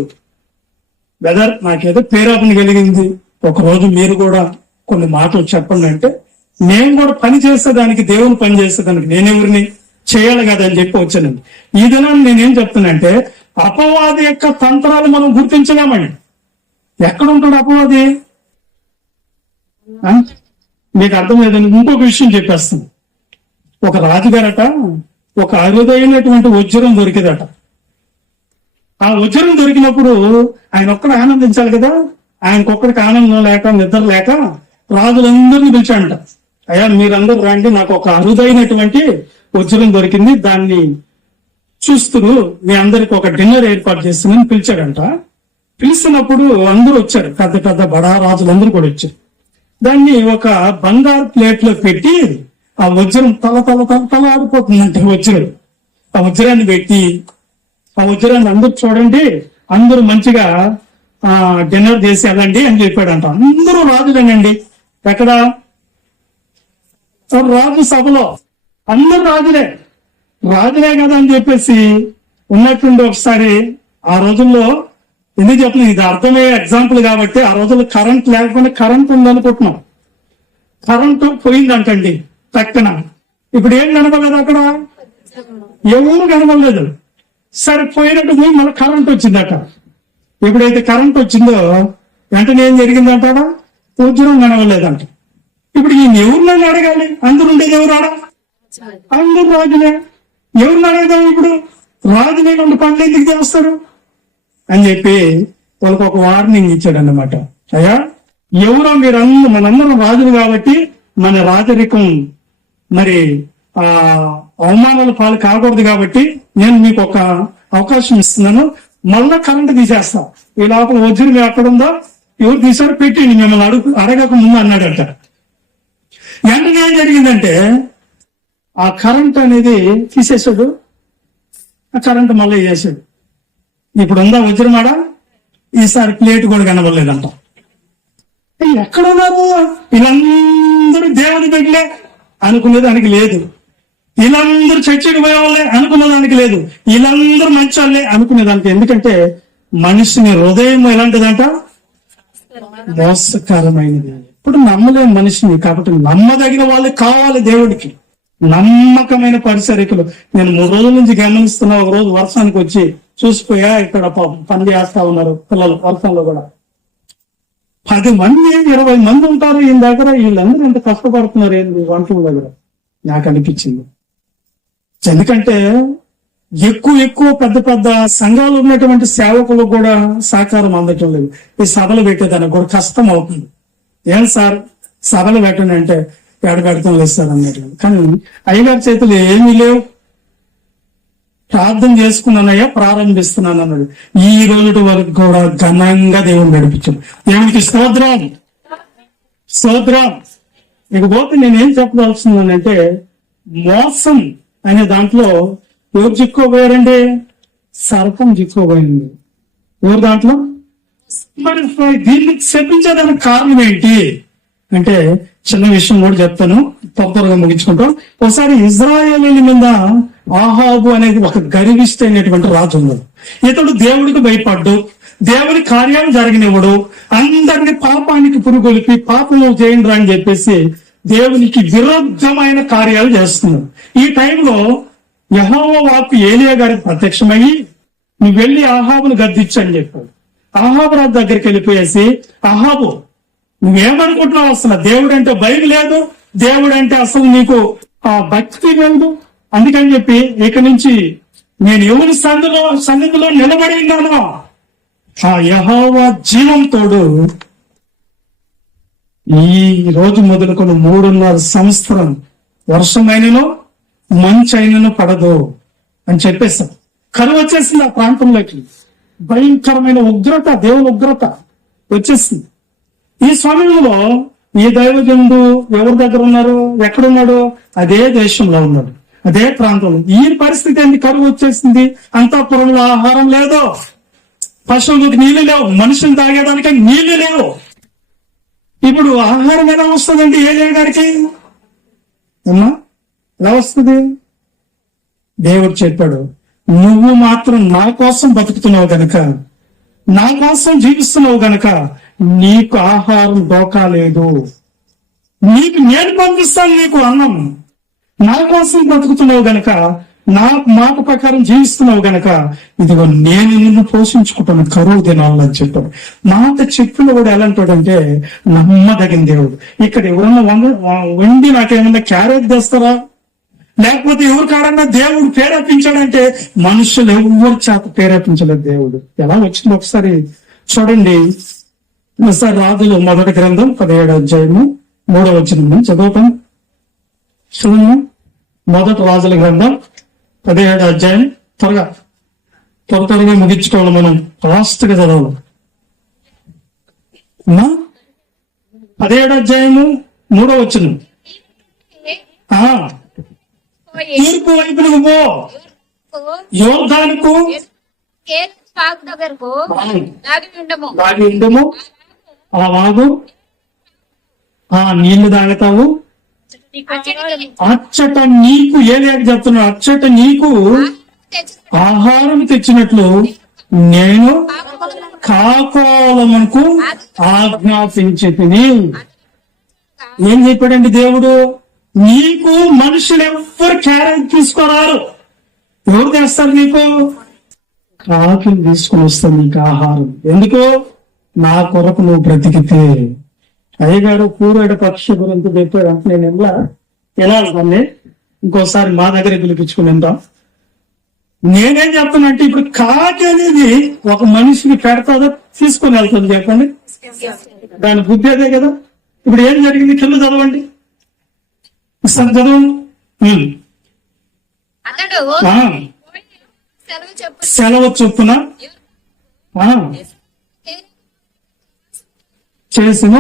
వెదర్ నాకేదో పేరాపని కలిగింది, ఒకరోజు మీరు కూడా కొన్ని మాటలు చెప్పండి అంటే నేను కూడా పని చేసేదానికి, దేవుని పని చేసేదానికి నేనెవరిని చేయాలి కదా అని చెప్పి వచ్చానండి. ఈ దినాన్ని నేనేం చెప్తానంటే అపవాది యొక్క తంత్రాలు మనం గుర్తించలేమండి. ఎక్కడ ఉంటాడు అపవాది? మీకు అర్థం లేదని ఇంకొక విషయం చెప్పేస్తాను. ఒక రాజుగారట ఒక అరుదైనటువంటి వజ్రం దొరికిదట. ఆ వజ్రం దొరికినప్పుడు ఆయన ఒక్కడు ఆనందించాలి కదా. ఆయనకొక్కడికి ఆనందం లేక నిద్ర లేక రాజులందరినీ పిలిచాడంట. అయ్యా మీరందరూ రండి, నాకు ఒక అరుదైనటువంటి వజ్రం దొరికింది, దాన్ని చూస్తున్నారు, మీ అందరికి ఒక డిన్నర్ ఏర్పాటు చేస్తుందని పిలిచాడంట. పిలిచినప్పుడు అందరూ వచ్చారు, పెద్ద పెద్ద బడా రాజులందరూ కూడా వచ్చారు. దాన్ని ఒక బంగారు ప్లేట్ లో పెట్టి ఆ వజ్రం తల తల తల తల ఆడిపోతుందంటే వజ్రం. ఆ వజ్రాన్ని పెట్టి ఆ వజ్రాన్ని అందరూ చూడండి, అందరూ మంచిగా డిన్నర్ చేసి వెళ్ళండి అని చెప్పాడంట. అందరూ రాజులేనండి. ఎక్కడ? రాజు సభలో అందరూ రాజులే కదా అని చెప్పేసి ఉన్నట్టుండి ఒకసారి ఆ రోజుల్లో ఎందుకు చెప్తున్నాను, ఇది అర్థమయ్యే ఎగ్జాంపుల్ కాబట్టి, ఆ రోజుల్లో కరెంట్ లేకపోతే కరెంట్ ఉందనుకుంటున్నాం. కరెంటు పోయిందంటండి పక్కన. ఇప్పుడు ఏం కనపడలేదు అక్కడ, ఎవరు కనపడలేదు. సరే పోయినట్టు పోయి మళ్ళీ కరెంట్ వచ్చిందట. ఎప్పుడైతే కరెంట్ వచ్చిందో వెంటనే ఏం జరిగిందంటాడా, ఉద్యోగం కనవలేదంట. ఇప్పుడు ఈయన ఎవరినైనా అడగాలి, అందరు ఉండేది ఎవరు ఆడ, అందరు రాజులే. ఎవరిని అడగదాం ఇప్పుడు, రాజులే రెండు పనులు ఎందుకు చేస్తారు అని చెప్పి వాళ్ళకి ఒక వార్నింగ్ ఇచ్చాడు అన్నమాట. అయ్యా ఎవరో మీరందరూ, మనందరం రాజులు కాబట్టి మన రాజరికం మరి అవమానాల పాలు కాకూడదు కాబట్టి నేను మీకు ఒక అవకాశం ఇస్తున్నాను, మళ్ళా కరెంట్ తీసేస్తా. ఈ లోపల వజ్రం ఎక్కడుందో ఎవరు తీసారో పెట్టిండి, మిమ్మల్ని అడగక ముందు అన్నాడట. వెంటనే ఏం జరిగిందంటే ఆ కరెంట్ అనేది తీసేశాడు, ఆ కరెంట్ మళ్ళీ వేసాడు. ఇప్పుడు ఉందా వజ్రమాడ, ఈసారి ప్లేట్ కూడా కనబడలేదంట. ఎక్కడ ఉన్నారు వీళ్ళందరూ, దేవుని బిడ్డలే అనుకునేదానికి లేదు. వీళ్ళందరూ చర్చకి పోయేవాళ్ళే అనుకునేదానికి లేదు. వీళ్ళందరూ మంచి వాళ్ళే అనుకునేదానికి. ఎందుకంటే మనిషిని హృదయం ఎలాంటిదంట, మోసకరమైనది. ఇప్పుడు నమ్మలేని మనిషిని కాబట్టి నమ్మదగిన వాళ్ళు కావాలి దేవుడికి, నమ్మకమైన పరిసరికులు. నేను 3 రోజుల నుంచి గమనిస్తున్నా. ఒక రోజు వర్షానికి వచ్చి చూసిపోయా, ఇక్కడ పని చేస్తా ఉన్నారు పిల్లలు వర్షంలో కూడా. 10 మంది 20 మంది ఉంటారు ఈయన దగ్గర, వీళ్ళందరూ ఎంత కష్టపడుతున్నారు ఏంది వంటల దగ్గర నాకు అనిపించింది. ఎందుకంటే ఎక్కువ పెద్ద సంఘాలు ఉన్నటువంటి సేవకులు కూడా సహకారం అందటం లేదు. ఈ సభలు పెట్టేదానికి కూడా కష్టం అవుతుంది. ఏం సార్ సభలు పెట్టండి అంటే పెడతాం లేదు సార్ అన్నట్టు. కానీ అయ్యగారి చేతులు ఏమీ లేవు. ప్రార్థన చేసుకున్నానయ్యా, ప్రారంభిస్తున్నాను అన్నాడు. ఈ రోజు వరకు కూడా ఘనంగా దేవుని నడిపించాడు. దేవునికి స్తోత్రం స్తోత్రం. ఇకపోతే నేనేం చెప్పదలుచున్నానంటే, మోసం అనే దాంట్లో ఎవరు చిక్కుపోయారండి, సర్పం చిక్కుపోయింది. ఎవరు దాంట్లో, మరి దీన్ని శపించేదానికి కారణం ఏంటి అంటే చిన్న విషయం కూడా చెప్తాను, త్వరగా ముగించుకుంటాం. ఒకసారి ఇజ్రాయేలీల మీద ఆహాబు అనేది ఒక గర్విష్ఠైనటువంటి రాజు ఉన్నాడు. ఇతడు దేవుడికి భయపడ్డు, దేవుని కార్యాలు జరగనివ్వడు, అందరినీ పాపానికి పురుగొలిపి పాపము చేయండి అని చెప్పేసి దేవునికి విరుద్ధమైన కార్యాలు చేస్తున్నాడు. ఈ టైంలో యెహోవా వాక్కు ఏలియా గారికి ప్రత్యక్షమయ్యి, నువ్వు వెళ్ళి ఆహాబును గద్దించు అని చెప్పాడు. ఆహాబు రాజు దగ్గరికి వెళ్ళిపోయేసి, ఆహాబు నువ్వేమనుకుంటున్నావు, అసలు దేవుడు అంటే భయం లేదు, దేవుడు అంటే అసలు నీకు ఆ భక్తి లేదు, అందుకని చెప్పి ఇక నుంచి నేను ఎవరి సన్నిధిలో నిలబడి ఉన్నానో ఆ యెహోవా జీవం తోడు ఈ రోజు మొదలుకొని 3.5 సంవత్సరం వర్షమైనను మంచు అయినను పడదు అని చెప్పేశాం. కరువు వచ్చేసింది ఆ ప్రాంతంలోకి, భయంకరమైన ఉగ్రత, దేవుని ఉగ్రత వచ్చేసింది. ఈ సమయంలో ఈ దైవజనుడు ఎవరి దగ్గర ఉన్నారు, ఎక్కడున్నాడు, అదే దేశంలో ఉన్నాడు, అదే ప్రాంతంలో. ఈ పరిస్థితి ఏంటి, కరువు వచ్చేసింది, అంతఃపురంలో ఆహారం లేదు, పశువులకు నీళ్లు లేవు, మనుషులు తాగేదానికి నీళ్లు లేవు. ఇప్పుడు ఆహారం ఎలా వస్తుందండి ఏలియా గారికి, అమ్మా ఎలా వస్తుంది? దేవుడు చెప్పాడు, నువ్వు మాత్రం నా కోసం బతుకుతున్నావు గనక, నా కోసం జీవిస్తున్నావు గనక నీకు ఆహారం డోకా లేదు, నీకు నేను పంపిస్తాను నీకు అన్నం. నా కోసం బ్రతుకుతున్నావు గనక, నా మాట ప్రకారం జీవిస్తున్నావు గనక ఇదిగో నేను నిన్ను పోషించుకుంటాను కరువు దినాలని అని చెప్పాడు. మాట చెప్పిన వాడు ఎలాంటాడంటే నమ్మదగిన దేవుడు. ఇక్కడ ఎవరన్నా వండి నాకేమన్నా క్యారెట్ తెస్తారా, లేకపోతే ఎవరి కాడన్నా దేవుడు ప్రేరేపించాడంటే మనుషులు ఎవరి చేత ప్రేరేపించలేదు. దేవుడు ఎలా వచ్చింది ఒకసారి చూడండి. ఒకసారి రాజులు 1 గ్రంథం 17వ అధ్యాయము 3వ వచనం చదువుతాం. చూడండి, 1 రాజుల గ్రంథం 17వ అధ్యాయం. త్వరగా ముగించుకోవాలి, మనం ఫాస్ట్ గా చదవాలి. 17వ అధ్యాయము 3వ వచనం. తూర్పు వైపునకు పో, యోర్దానుకు దగ్గరకు దాగి ఉండము, ఆ వాగు ఆ నీళ్లు తాగుతావు, అచ్చట నీకు ఏలియాకి చెప్తున్నాడు, అచ్చట నీకు తెచ్చిన ఆహారం తెచ్చినట్లు నేను కాకోలమునకు ఆజ్ఞాపించి తిని. ఏం చెప్పాడండి దేవుడు? నీకు మనుషులు ఎవ్వరు క్యారెట్ తీసుకురారు. ఎవరు తెస్తారు నీకు? కాకి తీసుకుని వస్తాను నీకు ఆహారం. ఎందుకు? నా కొరకు నువ్వు బ్రతికితే. అయ్యగారు కూరాడు పక్షి గురించి చెప్పాడు అంటే నేను వెళ్ళాలి. ఇంకోసారి మా దగ్గర పిలిపించుకుని వెళ్దాం. నేనేం చెప్తానంటే ఇప్పుడు కాకి అనేది ఒక మనిషిని పెడతాదో తీసుకొని వెళ్తుంది చెప్పండి. దాని బుద్ధి అదే కదా. ఇప్పుడు ఏం జరిగింది? కింద చదవండి ఒకసారి చదవండి. అతడు ఆ, సెలవు చెప్పు సెలవు చొప్పున చేసిన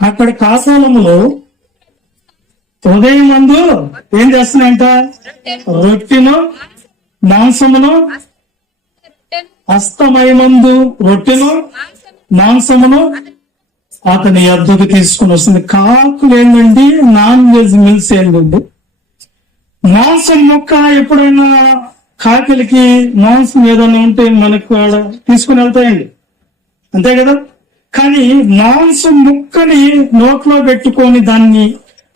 అక్కడ కాసాలములో ఉదయం మందు ఏం చేస్తున్నాయంట? రొట్టెను మాంసమును, అస్తమయమందు రొట్టెను మాంసమును అతని యొద్దకు తీసుకుని వస్తుంది. కాకులు ఏంటండి? నాన్ వెజ్ మిల్స్ ఏంటండి? మాంసం మొక్క ఎప్పుడైనా కాకిలకి మాంసం ఏదైనా ఉంటే మనకు తీసుకుని వెళ్తాయండి, అంతే కదా. కానీ మాంసం ముక్కని నోట్లో పెట్టుకొని దాన్ని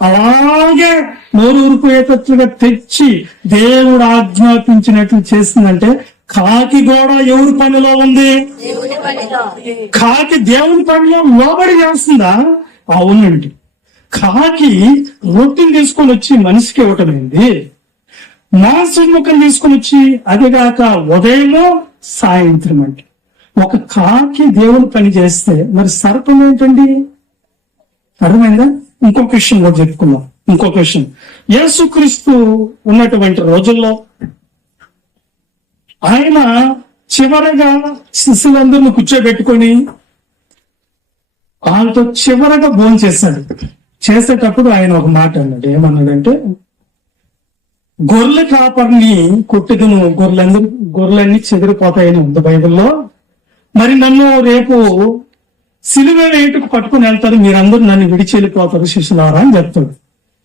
అలాగే నోరు ఊరిపోయేటట్లుగా తెచ్చి దేవుడు ఆజ్ఞాపించినట్లు చేసిందంటే కాకి కూడా ఎవరి పనిలో ఉంది? కాకి దేవుని పనిలో లోబడి చేస్తుందా? అవునండి. కాకి రొట్టెని తీసుకొని వచ్చి మనిషికి ఇవ్వటమైంది. మాంసం ముక్కను తీసుకొని వచ్చి అదిగాక ఉదయమో సాయంత్రం అంటే ఒక కాకి దేవుని పని చేస్తే మరి సర్పం ఏంటండి? అర్థమైందా? ఇంకొక విషయం కూడా చెప్పుకుందాం. ఇంకొక విషయం, యేసుక్రీస్తు ఉన్నటువంటి రోజుల్లో ఆయన చివరగా శిష్యులందరిని కూర్చోబెట్టుకొని వాళ్ళతో చివరగా భోజనం చేశాడు. చేసేటప్పుడు ఆయన ఒక మాట అన్నాడు. ఏమన్నాడంటే, గొర్రెల కాపరిని కొట్టుదును, గొర్రెలన్నీ చెదిరిపోతాయని ఉంది బైబిల్లో. మరి నన్ను రేపు సిలువ వేటుకు పట్టుకుని వెళ్తారు, మీరందరూ నన్ను విడిచి వెళ్ళిపోతారు శిష్యులారా అని చెప్తాడు.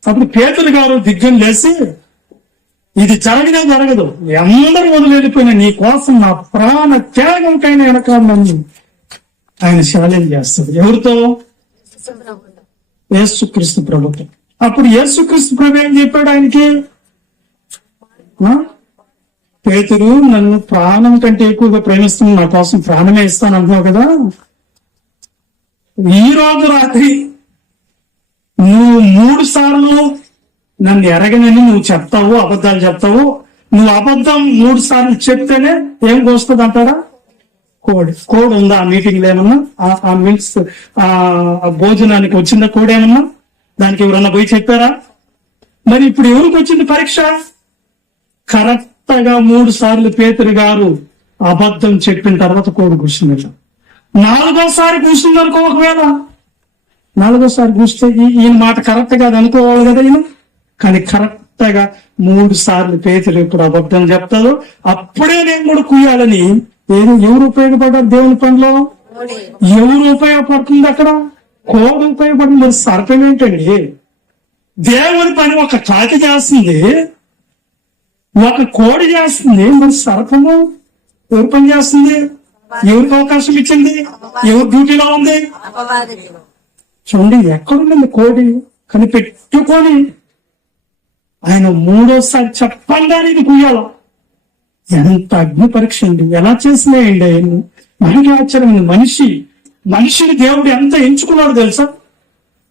అప్పుడు పేతురు గారు దిగ్గం లేసి, ఇది జరగదు, అందరూ వదిలిపోయినా నీ కోసం నా ప్రాణ త్యాగంకైనా వెనకాలని ఆయన ఛాలెంజ్ చేస్తాడు. ఎవరితో? యేసుక్రీస్తు ప్రభుత్వం. అప్పుడు యేసుక్రీస్తు ప్రభు ఏం చెప్పాడు ఆయనకి? పేతురు, నన్ను ప్రాణం కంటే ఎక్కువగా ప్రేమిస్తున్నాను, నా కోసం ప్రాణమే ఇస్తాను అంటున్నావు కదా. ఈ రోజు రాత్రి నువ్వు 3 సార్లు నన్ను ఎరగనని నువ్వు చెప్తావు, అబద్ధాలు చెప్తావు. నువ్వు అబద్ధం 3 సార్లు చెప్తేనే ఏం కోస్తుంది అంటారా? కోడ్ ఉందా ఆ మీటింగ్ లో? ఏమన్నా ఆ మీల్స్ ఆ భోజనానికి వచ్చిందా కోడ్? ఏమన్నా దానికి ఎవరన్నా పోయి చెప్పారా? మరి ఇప్పుడు ఎవరికి వచ్చింది పరీక్ష? కరెక్ట్ గా 3 సార్లు పేతురు గారు అబద్ధం చెప్పిన తర్వాత కోడి కూర్చుంది. 4వ కూర్చుంది అనుకో. ఒకవేళ 4వ కూర్చుంటే ఈయన మాట కరెక్ట్ గా అనుకోవాలి కదా ఈయన. కానీ కరెక్ట్ గా 3 సార్లు పేతురు ఇప్పుడు అబద్ధం చెప్తారు. అప్పుడే నేను కూడా కుయ్యాలని ఎవరు ఉపయోగపడ్డారు దేవుని పనిలో? ఎవరు ఉపయోగపడుతుంది అక్కడ? కోడి ఉపయోగపడుతుంది. మరి సర్పం ఏంటండి? దేవుని పని ఒక కాకి చేస్తుంది, ఒక కోడి చేస్తుంది. మరి సర్పము ఎవరు పని చేస్తుంది? ఎవరికి అవకాశం ఇచ్చింది? ఎవరు డ్యూటీలో ఉంది? చూడండి, ఎక్కడుందండి కోడి? కనిపెట్టుకొని ఆయన 3వసారి చెప్పండి ఇది కుయ్యాల. ఎంత అగ్ని పరీక్ష అండి! ఎలా చేసినాయండి ఆయన? మనకి ఆశ్చర్యం. మనిషిని దేవుడు ఎంత ఎంచుకున్నాడు తెలుసా?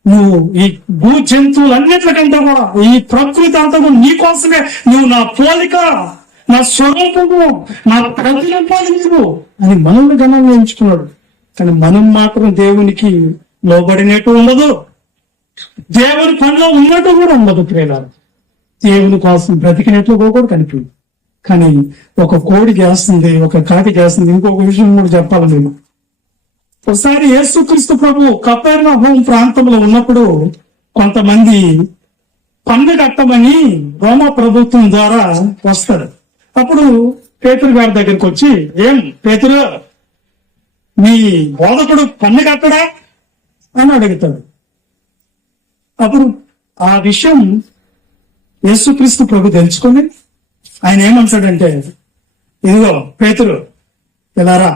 నువ్వు ఈ భూ జంతువులన్నిటికంటే కూడా, ఈ ప్రకృతి అంతా కూడా నీకోసమే. నువ్వు నా పోలిక, నా స్వరూపము, నా ప్రతిరూపాలు నువ్వు అని మనల్ని ఘనంగా ఎంచుకున్నాడు. కానీ మనం మాత్రం దేవునికి లోబడినట్టు ఉండదు, దేవుని పనిలో ఉన్నట్టు కూడా ఉండదు. ప్రేరాలు దేవుని కోసం బ్రతికినట్లు కూడా కనిపించదు. కానీ ఒక కోడి చేస్తుంది, ఒక కాకి చేస్తుంది. ఇంకొక విషయం కూడా చెప్పాలి నేను. ఒకసారి యేసుక్రీస్తు ప్రభు కపెర్నహూము ప్రాంతంలో ఉన్నప్పుడు కొంతమంది పన్ను కట్టమని రోమా ప్రభుత్వం ద్వారా వస్తారు. అప్పుడు పేతురు గారి దగ్గరికి వచ్చి, ఏం పేతురు, మీ బోధకుడు పన్ను కట్టడా అని అడుగుతాడు. అప్పుడు ఆ విషయం యేసుక్రీస్తు ప్రభు తెలుసుకొని ఆయన ఏమంటాడంటే, ఇదిగో పేతురు, ఇలారా,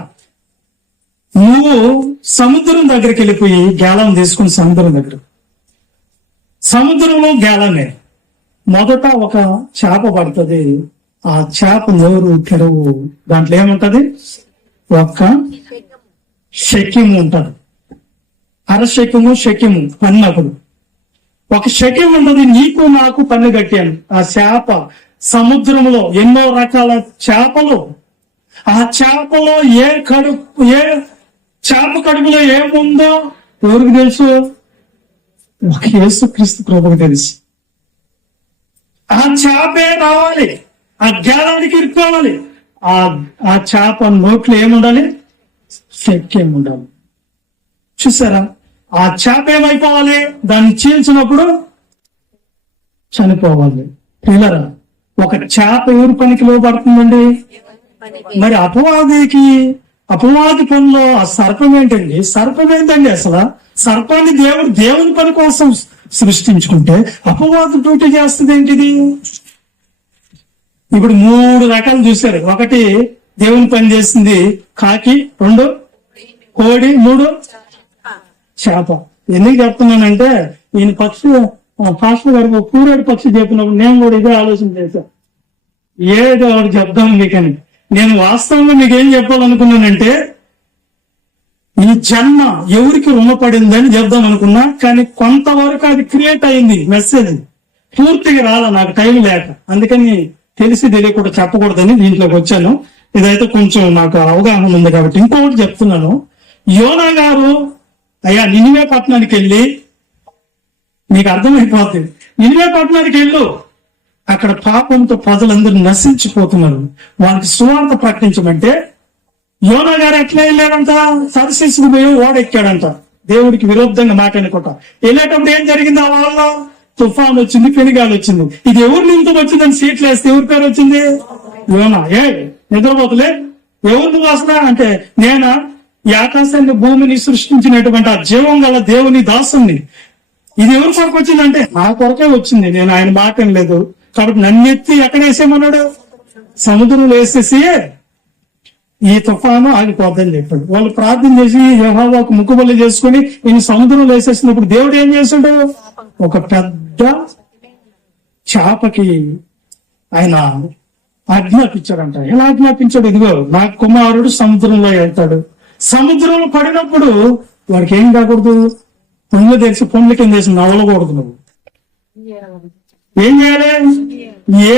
నువ్వు సముద్రం దగ్గరికి వెళ్ళిపోయి గేలం తీసుకుని సముద్రం దగ్గర, సముద్రంలో గేలమే మొదట ఒక చేప పడుతుంది. ఆ చేప నోరు తెరవు, దాంట్లో ఏముంటది, ఒక్క శక్యము ఉంటది. అరశక్యము శక్యము పన్నప్పుడు ఒక శక్యం ఉంటది. నీకు నాకు పన్ను కట్టాను. ఆ చేప సముద్రంలో ఎన్నో రకాల చేపలు, ఆ చేపలో ఏ చేప కడుపులో ఏముందో ఎవరికి తెలుసు? ఒక యేసుక్రీస్తు ప్రభువుకు తెలుసు. ఆ చేపే రావాలి, ఆ గేలానికి ఇరుక్కోవాలి. ఆ చేప నోట్లో ఏముండాలి? శక్యం ఉండాలి. చూసారా? ఆ చేప ఏమైపోవాలి? దాన్ని చీల్చినప్పుడు చనిపోవాలి. పిల్లరా, ఒక చేప ఎవరి పనికి లోపడుతుందండి? మరి అపవాది పనిలో ఆ సర్పం ఏంటండి? సర్పం ఏంటండి? అసలు సర్పాన్ని దేవుని పని కోసం సృష్టించుకుంటే అపవాది డ్యూటీ చేస్తుంది ఏంటిది? ఇప్పుడు 3 రకాలు చూశారు. ఒకటి దేవుని పని చేసింది కాకి, 2 కోడి, 3 చేప. ఎందుకు చెప్తున్నానంటే, ఈయన పక్షి పాస్టర్ గారికి కూరేడు పక్షి చెప్పినప్పుడు నేను కూడా ఇదే ఆలోచన చేశాను, ఏదో ఒకటి చెప్దాం మీకని. నేను వాస్తవంగా మీకేం చెప్పాలనుకున్నానంటే, ఈ జన్మ ఎవరికి రుణపడిందని చెప్దాం అనుకున్నా, కానీ కొంతవరకు అది క్రియేట్ అయింది. మెసేజ్ పూర్తిగా రాలా, నాకు టైం లేక, అందుకని తెలిసి తెలియకుండా చెప్పకూడదని దీంట్లోకి వచ్చాను. ఇదైతే కొంచెం నాకు అవగాహన ఉంది కాబట్టి ఇంకొకటి చెప్తున్నాను. యోనా గారు అయ్యా నినివే పట్టణానికి వెళ్ళి, నీకు అర్థమైపోతుంది, నినివే పట్టణానికి వెళ్ళు, అక్కడ పాపంతో ప్రజలందరూ నశించిపోతున్నారు, వాళ్ళకి సువార్త ప్రకటించమంటే యోనా గారు ఎట్లా వెళ్ళాడంట? సరస్సుకు పోయి ఓడెక్కాడంట, దేవుడికి విరుద్ధంగా మాట్లాడుకుంటా. వెళ్ళేటప్పుడు ఏం జరిగింది? ఆ వాళ్ళ తుఫాన్ వచ్చింది, పెనుగాలు వచ్చింది. ఇది ఎవరి నిమిత్తం వచ్చిందని సీట్లు వేస్తే ఎవరి పేరు వచ్చింది? యోనా. నిద్రపోతులే, ఎవరు నువ్వు అసలు అంటే, నేనా ఈ ఆకాశాన్ని భూమిని సృష్టించినటువంటి ఆ జీవం గల దేవుని దాసుని. ఇది ఎవరి కొరకు వచ్చిందంటే నా కొరకే వచ్చింది, నేను ఆయన మాట లేదు కాబట్టి నన్ను ఎత్తి ఎక్కడ వేసేమన్నాడు? సముద్రంలో వేసేసి ఈ తుఫాను ఆగిపోద్దని చెప్పాడు. వాళ్ళు ప్రార్థన చేసి యెహోవాకు ముక్కుబల్లి చేసుకుని ఈయన సముద్రంలో వేసేసినప్పుడు దేవుడు ఏం చేశాడు? ఒక పెద్ద చేపకి ఆయన ఆజ్ఞాపించాడంట. ఎలా ఆజ్ఞాపించాడు? ఇదిగో నా కుమారుడు సముద్రంలో వెళ్తాడు. సముద్రంలో పడినప్పుడు వాడికి ఏం కాకూడదు? పండ్లు తెరిచి పండ్ల కింద వేసి నవలకూడదు. నువ్వు ఏం చేయాలి? ఏ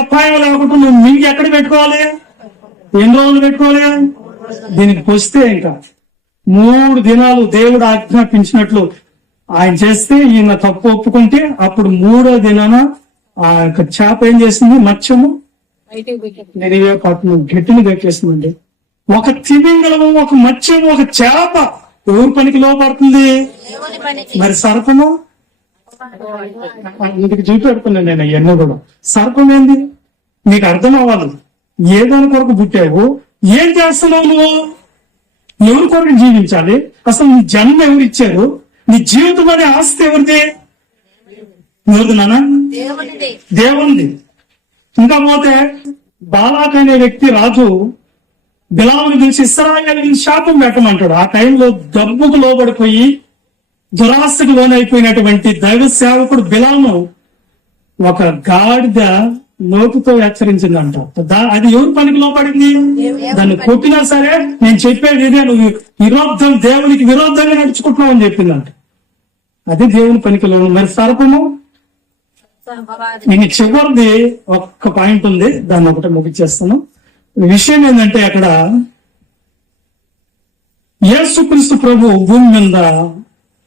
అపాయం లేకుండా నువ్వు మింగి ఎక్కడ పెట్టుకోవాలి? ఎన్ని రోజులు పెట్టుకోవాలి? దీనికి వస్తే ఇంకా 3 దినాలు దేవుడు ఆజ్ఞాపించినట్లు ఆయన చేస్తే, ఈయన తప్పు ఒప్పుకుంటే అప్పుడు 3వ దినాన ఆ యొక్క చేప ఏం చేసింది? మత్స్యము నినివే పట్టణం గట్టిని దక్కేసిందండి. ఒక తిమింగలము, ఒక మత్స్యము, ఒక చేప ఎవరి పనికి లోపడుతుంది? మరి సర్పము ఇంటికి చూపెడుతున్నాను నేను ఎన్నో కూడా. సర్పం ఏంది? నీకు అర్థం అవ్వాలి. ఏ దాని కొరకు పుట్టావు? ఏం చేస్తున్నావు నువ్వు? ఎవరి కొరకు జీవించాలి? అసలు నీ జన్మ ఎవరు ఇచ్చారు? నీ జీవితం అనే ఆస్తి ఎవరిది? ఎవరిది నాన్న? దేవునిది. ఇంకా పోతే బాలాక్ అనే వ్యక్తి రాజు బిలాముని పిలిచి ఇశ్రాయేలుని శాపం పెట్టమంటాడు. ఆ టైంలో డబ్బుకు లోబడిపోయి దురాశకు లోనైపోయినటువంటి దైవ సేవకుడు బిలాము ఒక గాడిద నోటుతో హెచ్చరించిందంట. అది ఎవరి పనికి లోపడింది? దాన్ని కొట్టినా సరే నేను చెప్పేది ఇదే, నువ్వు దేవునికి విరోధంగా నడుచుకుంటున్నావు అని చెప్పిందంట. అది దేవుని పనికి లోను. మరి సర్పము నేను చివరిది ఒక్క పాయింట్ ఉంది, దాన్ని ఒకటి ముగిచేస్తాను. విషయం ఏంటంటే, అక్కడ యేసుక్రీస్తు ప్రభు భూమి మీద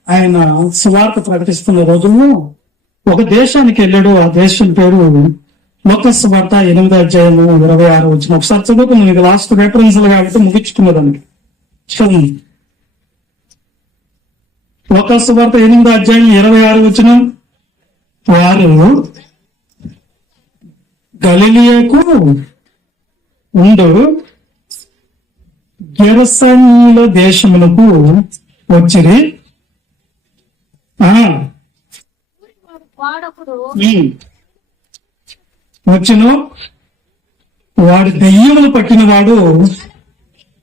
ఆయన సువార్త ప్రకటిస్తున్న రోజుల్లో ఒక దేశానికి వెళ్ళాడు. ఆ దేశం పేరు లోకాసు సువార్త 8వ అధ్యాయము 26వ వచనం. ఒకసారి చదువుకున్నాను, ఇది లాస్ట్ రెఫరెన్స్ కాబట్టి ముగించుకున్నదానికి. చదువు. లోకాసు సువార్త 8వ అధ్యాయం 26వ వచనం. వారు గలిలయకు ఉండు గెరసనీయుల దేశమునకు వచ్చిరి. వచ్చును వాడు దెయ్యములు పట్టినవాడు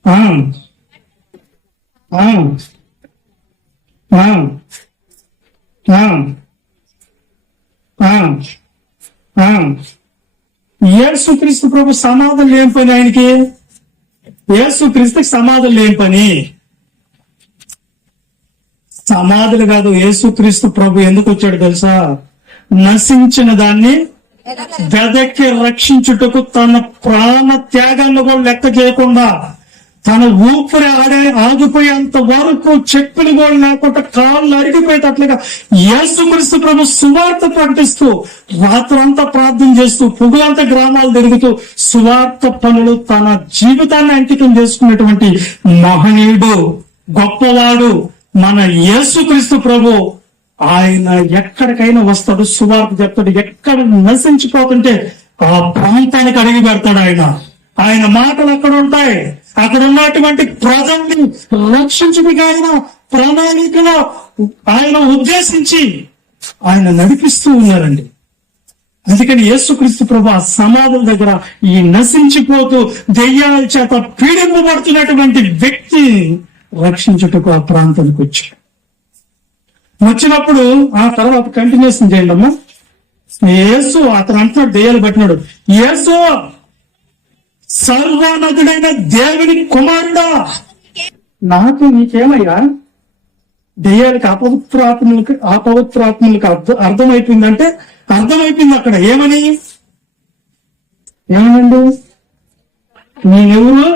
ఆ ఆ ఆ ఆ ఆ యేసుక్రీస్తు ప్రభు సమాధులు లేని పని ఆయనకి. యేసుక్రీస్తుకి సమాధులు లేని పని. సమాధులు కాదు, యేసుక్రీస్తు ప్రభు ఎందుకు వచ్చాడు తెలుసా? నశించిన దాన్ని వెదకి రక్షించుటకు తన ప్రాణ త్యాగాన్ని కూడా లెక్క చేయకుండా, తన ఊపిరి ఆగిపోయేంత వరకు చెప్పులు కూడా లేకుండా కాళ్ళు అరిగిపోయేటట్లుగా యేసుక్రీస్తు ప్రభు సువార్త ప్రకటిస్తూ రాత్రంతా ప్రార్థన చేస్తూ పొగులంతా గ్రామాలు తిరుగుతూ సువార్త పనులు తన జీవితాన్ని అంకితం చేసుకున్నటువంటి మహనీయుడు, గొప్పవాడు మన యేసుక్రీస్తు ప్రభు. ఆయన ఎక్కడికైనా వస్తాడు, సువార్త చెప్తాడు. ఎక్కడ నశించిపోతుంటే ఆ ప్రాంతానికి అడిగి పెడతాడు ఆయన. ఆయన మాటలు అక్కడ ఉంటాయి. అక్కడ ఉన్నటువంటి ప్రజల్ని రక్షించడానికి ఆయన ప్రణాళికలో ఆయన ఉద్దేశించి ఆయన నడిపిస్తూ ఉన్నారండి. అందుకని యేసుక్రీస్తు ప్రభు ఆ సమాధుల దగ్గర ఈ నశించిపోతూ దెయ్యాల చేత పీడింపబడుతున్నటువంటి వ్యక్తి రక్షించుటకు ఆ ప్రాంతానికి వచ్చాడు. వచ్చినప్పుడు ఆ తర్వాత కంటిన్యూషన్ చేయండి అమ్మా. యేసు అతను అంటున్నాడు, దెయ్యాలు పట్టినాడు, యేసు సర్వోన్నతుడైన దేవుని కుమారుడా, నాకు నీకేమయ్యా? దెయ్యాలకి అపవిత్రాత్మలకు అర్థమైపోయిందంటే అర్థమైపోయింది అక్కడ. ఏమనండి? నేనెవరు?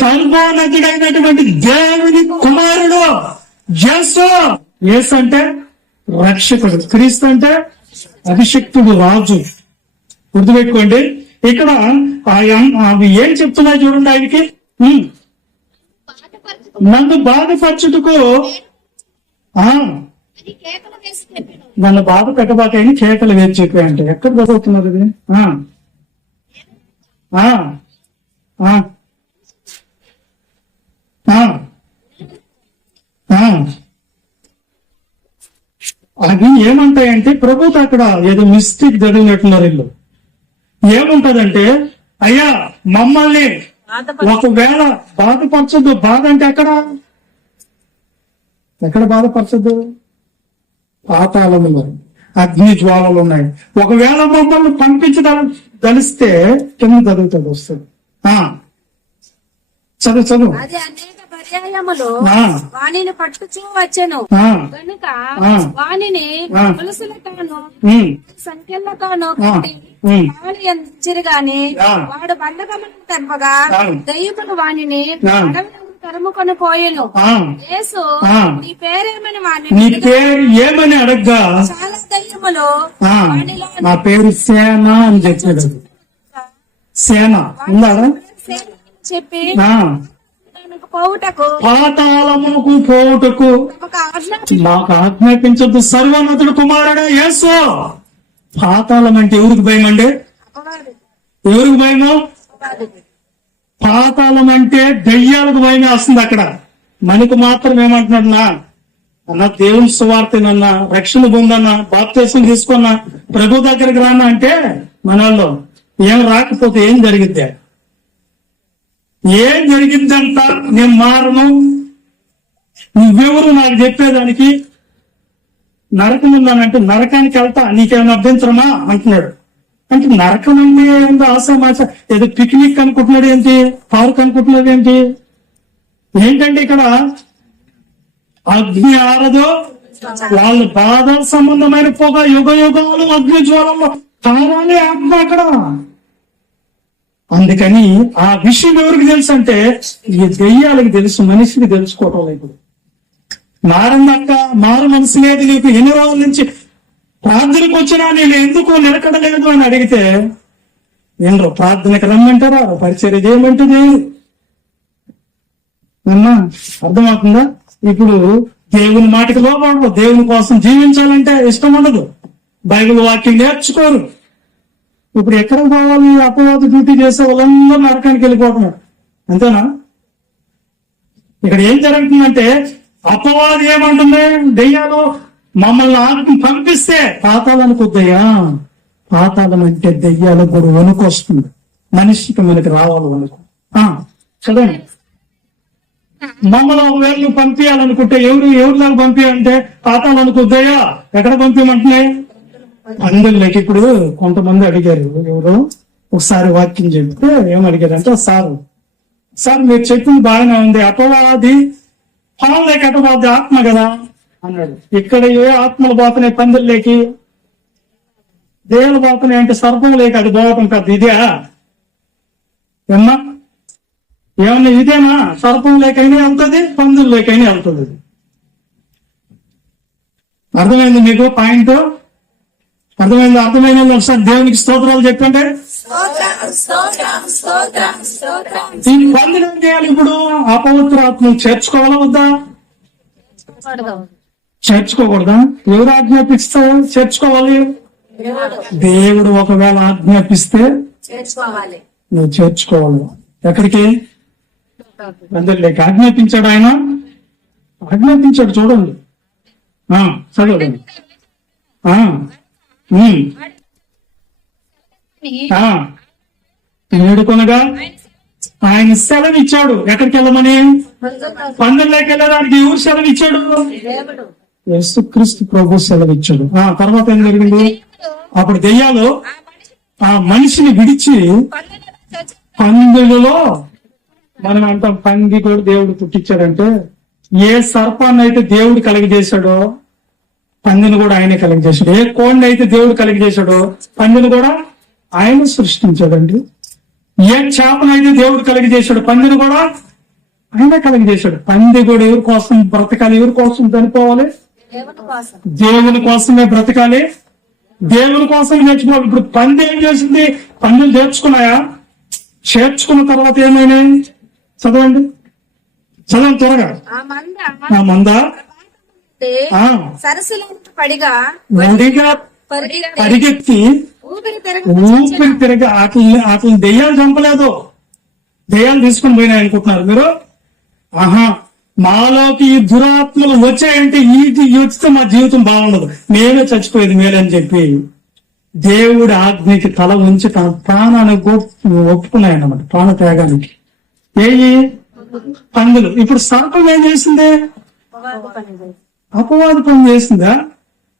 సర్వోన్నతుడైనటువంటి దేవుని కుమారుడు. యేసు అంటే రక్షకుడు, క్రీస్తు అంటే అభిషక్తుడు, రాజు. గుర్తుపెట్టుకోండి. ఇక్కడ అవి ఏం చెప్తున్నాయి చూడండి. ఆయనకి నన్ను బాధపరచుటకు నన్ను బాధ పెట్టబాకని కేకలు వేసి చెప్పాయంటే ఎక్కడ చదువుతున్నారు ఇది? అవి ఏమంటాయంటే ప్రభుత్వ అక్కడ ఏదో మిస్టేక్ జరిగినట్టున్నారు. ఇల్లు ఏముంటదంటే, అయ్యా మమ్మల్ని ఒకవేళ బాధపరచొద్దు. బాధ అంటే ఎక్కడ బాధపరచొద్దు? పాతాళములో అగ్ని జ్వాలలు ఉన్నాయి. ఒకవేళ మమ్మల్ని పంపించదలిస్తే కింద చదువుతుంది, వస్తుంది. చదువు. అది అనేక పర్యాయములు వాణిని పట్టుచూ వచ్చెను కనుక వాణిని పులుసులతోనూ సంఖ్యలతోనూ గాని వాడు బండకమును తెంపగా దయ్యములు వాణిని తరుముకొని పోయెను. యేసు నీ పేరేమని నీ పేరు ఏమని అడగ్గా చాలా దయ్యములు నా పేరు సేన అని చెప్పాడు. సేన ఉన్నారా చెప్పి పోవుటకు పాతాళమునకు పోవుటకు మాకు ఆజ్ఞాపించద్దు. సర్వోన్నతుడు కుమారుడా యేసు. పాతాళం అంటే ఎవరికి భయం అండి? ఎవరికి భయము? పాతాళం అంటే దయ్యాలకు భయమే వస్తుంది అక్కడ. మనకు మాత్రం ఏమంటున్నాడు? అన్న దేవుని సువార్తేనన్నా, రక్షణ పొందన్నా, బాప్తీసం తీసుకున్నా, ప్రభు దగ్గరికి రానా అంటే మనల్లో ఏం రాకపోతే ఏం జరిగిద్ది? ఏం జరిగిందంట? నేను మారను, నువ్వెవరు నాకు చెప్పేదానికి? నరకం ఉందానంటే నరకానికి వెళ్తా, నీకేమైనా అభ్యంతరమా అంటున్నాడు. అంటే నరకం అంటే ఏంటో ఆశామాష, ఏదో పిక్నిక్ అనుకుంటున్నాడు ఏంటి, పార్క్ అనుకుంటున్నాడు ఏంటి? ఏంటంటే ఇక్కడ అగ్ని ఆరదు, వాళ్ళు బాధ సంబంధమైన పొగ యుగ యుగాలు అగ్ని జ్వాలంలో కావాలి ఆత్మ అక్కడ. అందుకని ఆ విషయం ఎవరికి తెలుసు అంటే ఈ దెయ్యాలకు తెలుసు, మనిషికి తెలుసుకోవటం లేదు. మారందక్క మారు మనసు లేదు నీకు, ఎన్ని రోజుల నుంచి ప్రార్థనకు వచ్చినా నేను ఎందుకు నిలకడలేదు అని అడిగితే ఏంటో ప్రార్థనకు రమ్మంటారా, పరిచర్య చేయమంటుంది. అమ్మా అర్థమవుతుందా? ఇప్పుడు దేవుని మాటకి లోపడదు, దేవుని కోసం జీవించాలంటే ఇష్టం ఉండదు, బైబిల్ వాక్యం నేర్చుకోరు. ఇప్పుడు ఎక్కడ పోవాలి? అపవాద డ్యూటీ చేసే వాళ్ళందరూ నరకానికి వెళ్ళిపోతున్నారు. అంతేనా? ఇక్కడ ఏం జరుగుతుందంటే అపవాది ఏమంటుంది? దెయ్యాలు మమ్మల్ని ఆత్మ పంపిస్తే పాతాళానికి వద్దయ్యా, పాతాళం అంటే దెయ్యాలకు కూడా వణుకు వస్తుంది. మనిషికి మనకి రావాలి వణుకు. చదవండి. మమ్మల్ని ఒకవేళ నువ్వు పంపించాలనుకుంటే ఎవరు పంపించాలంటే పాతాళానికి వద్దయ్యా, ఎక్కడ పంపించమంటున్నాయి? అందులోకి ఇప్పుడు కొంతమంది అడిగారు, ఎవరు ఒకసారి వాక్యం చెప్తే ఏమడిగారంటే, సార్ మీరు చెప్పింది బాగానే ఉంది, అపవాది పాలు లేక అపవాది ఆత్మ కదా అన్నాడు. ఇక్కడ ఏ ఆత్మలు పోతున్నాయి పందిళ్ళకి? దేవులు పోతున్నాయి అంటే సర్పం లేక అది పోవటం కాదు. ఇదే ఏమన్నా ఇదేనా? సర్పం లేకైనా వెళ్తుంది, పందులు లేకైనా వెళ్తుంది. అర్థమైంది మీకు పాయింట్? అర్థమైన ఒకసారి దేవునికి స్తోత్రాలు చెప్పండి. ఈ పందులు ఏం చేయాలి ఇప్పుడు? అపవిత్రాత్మను చేర్చుకోవాలా వద్దా? చేర్చుకోకూడదా? ఎవరు ఆజ్ఞాపిస్తే చేర్చుకోవాలి? దేవుడు ఒకవేళ ఆజ్ఞాపిస్తే నువ్వు చేర్చుకోవాలి. ఎక్కడికి? అందరిలోకి ఆజ్ఞాపించాడు ఆయన. ఆజ్ఞాపించాడు, చూడండి. చదవండి. వేడుకొనగా ఆయన సెలవు ఇచ్చాడు. ఎక్కడికి వెళ్ళమని? పందుల్లోకి వెళ్ళడానికి ఎవరు సెలవు ఇచ్చాడు? యేసుక్రీస్తు ప్రభు సెలవు ఇచ్చాడు. తర్వాత ఏం జరిగింది? అప్పుడు దెయ్యాలు ఆ మనిషిని విడిచి పందులలో, మనం అంటాం పంది కూడా దేవుడు పుట్టించాడంటే, ఏ సర్పాన్ని అయితే దేవుడు కలిగజేశాడో పందిని కూడా ఆయనే కలిగజేశాడు. ఏ కోడిని అయితే దేవుడు కలిగజేశాడో పందిని కూడా ఆయన సృష్టించాడండి. ఏ చేపను అయితే దేవుడు కలిగజేశాడు పందిని కూడా ఆయన కలిగజేశాడు. పంది కూడా ఎవరి కోసం బ్రతకాలి? ఎవరి కోసం చనిపోవాలి? దేవుని కోసమే బ్రతకాలి, దేవుని కోసం నేర్చుకోవాలి. ఇప్పుడు పంది ఏం చేసింది? పందులు చేర్చుకున్నాయా? చేర్చుకున్న తర్వాత ఏమైనాయి? చదవండి త్వరగా. ఆ మంద పరిగెత్తి ఊపిరి తిరగ అట్లా దెయ్యాలు చంపలేదు, దెయ్యాలు తీసుకుని పోయినాయి అనుకుంటున్నారు మీరు. మాలోకి ఈ దురాత్మలు వచ్చాయంటే ఈ వచ్చితే మా జీవితం బాగుండదు, మేమే చచ్చిపోయేది మేలని చెప్పి దేవుడి ఆజ్ఞకి తల ఉంచి తన ప్రాణాన్ని ఒప్పుకున్నాయన్నమాట, ప్రాణ త్యాగానికి. పందులు. ఇప్పుడు సర్పం ఏం చేసింది? అపవాద పని చేసిందా?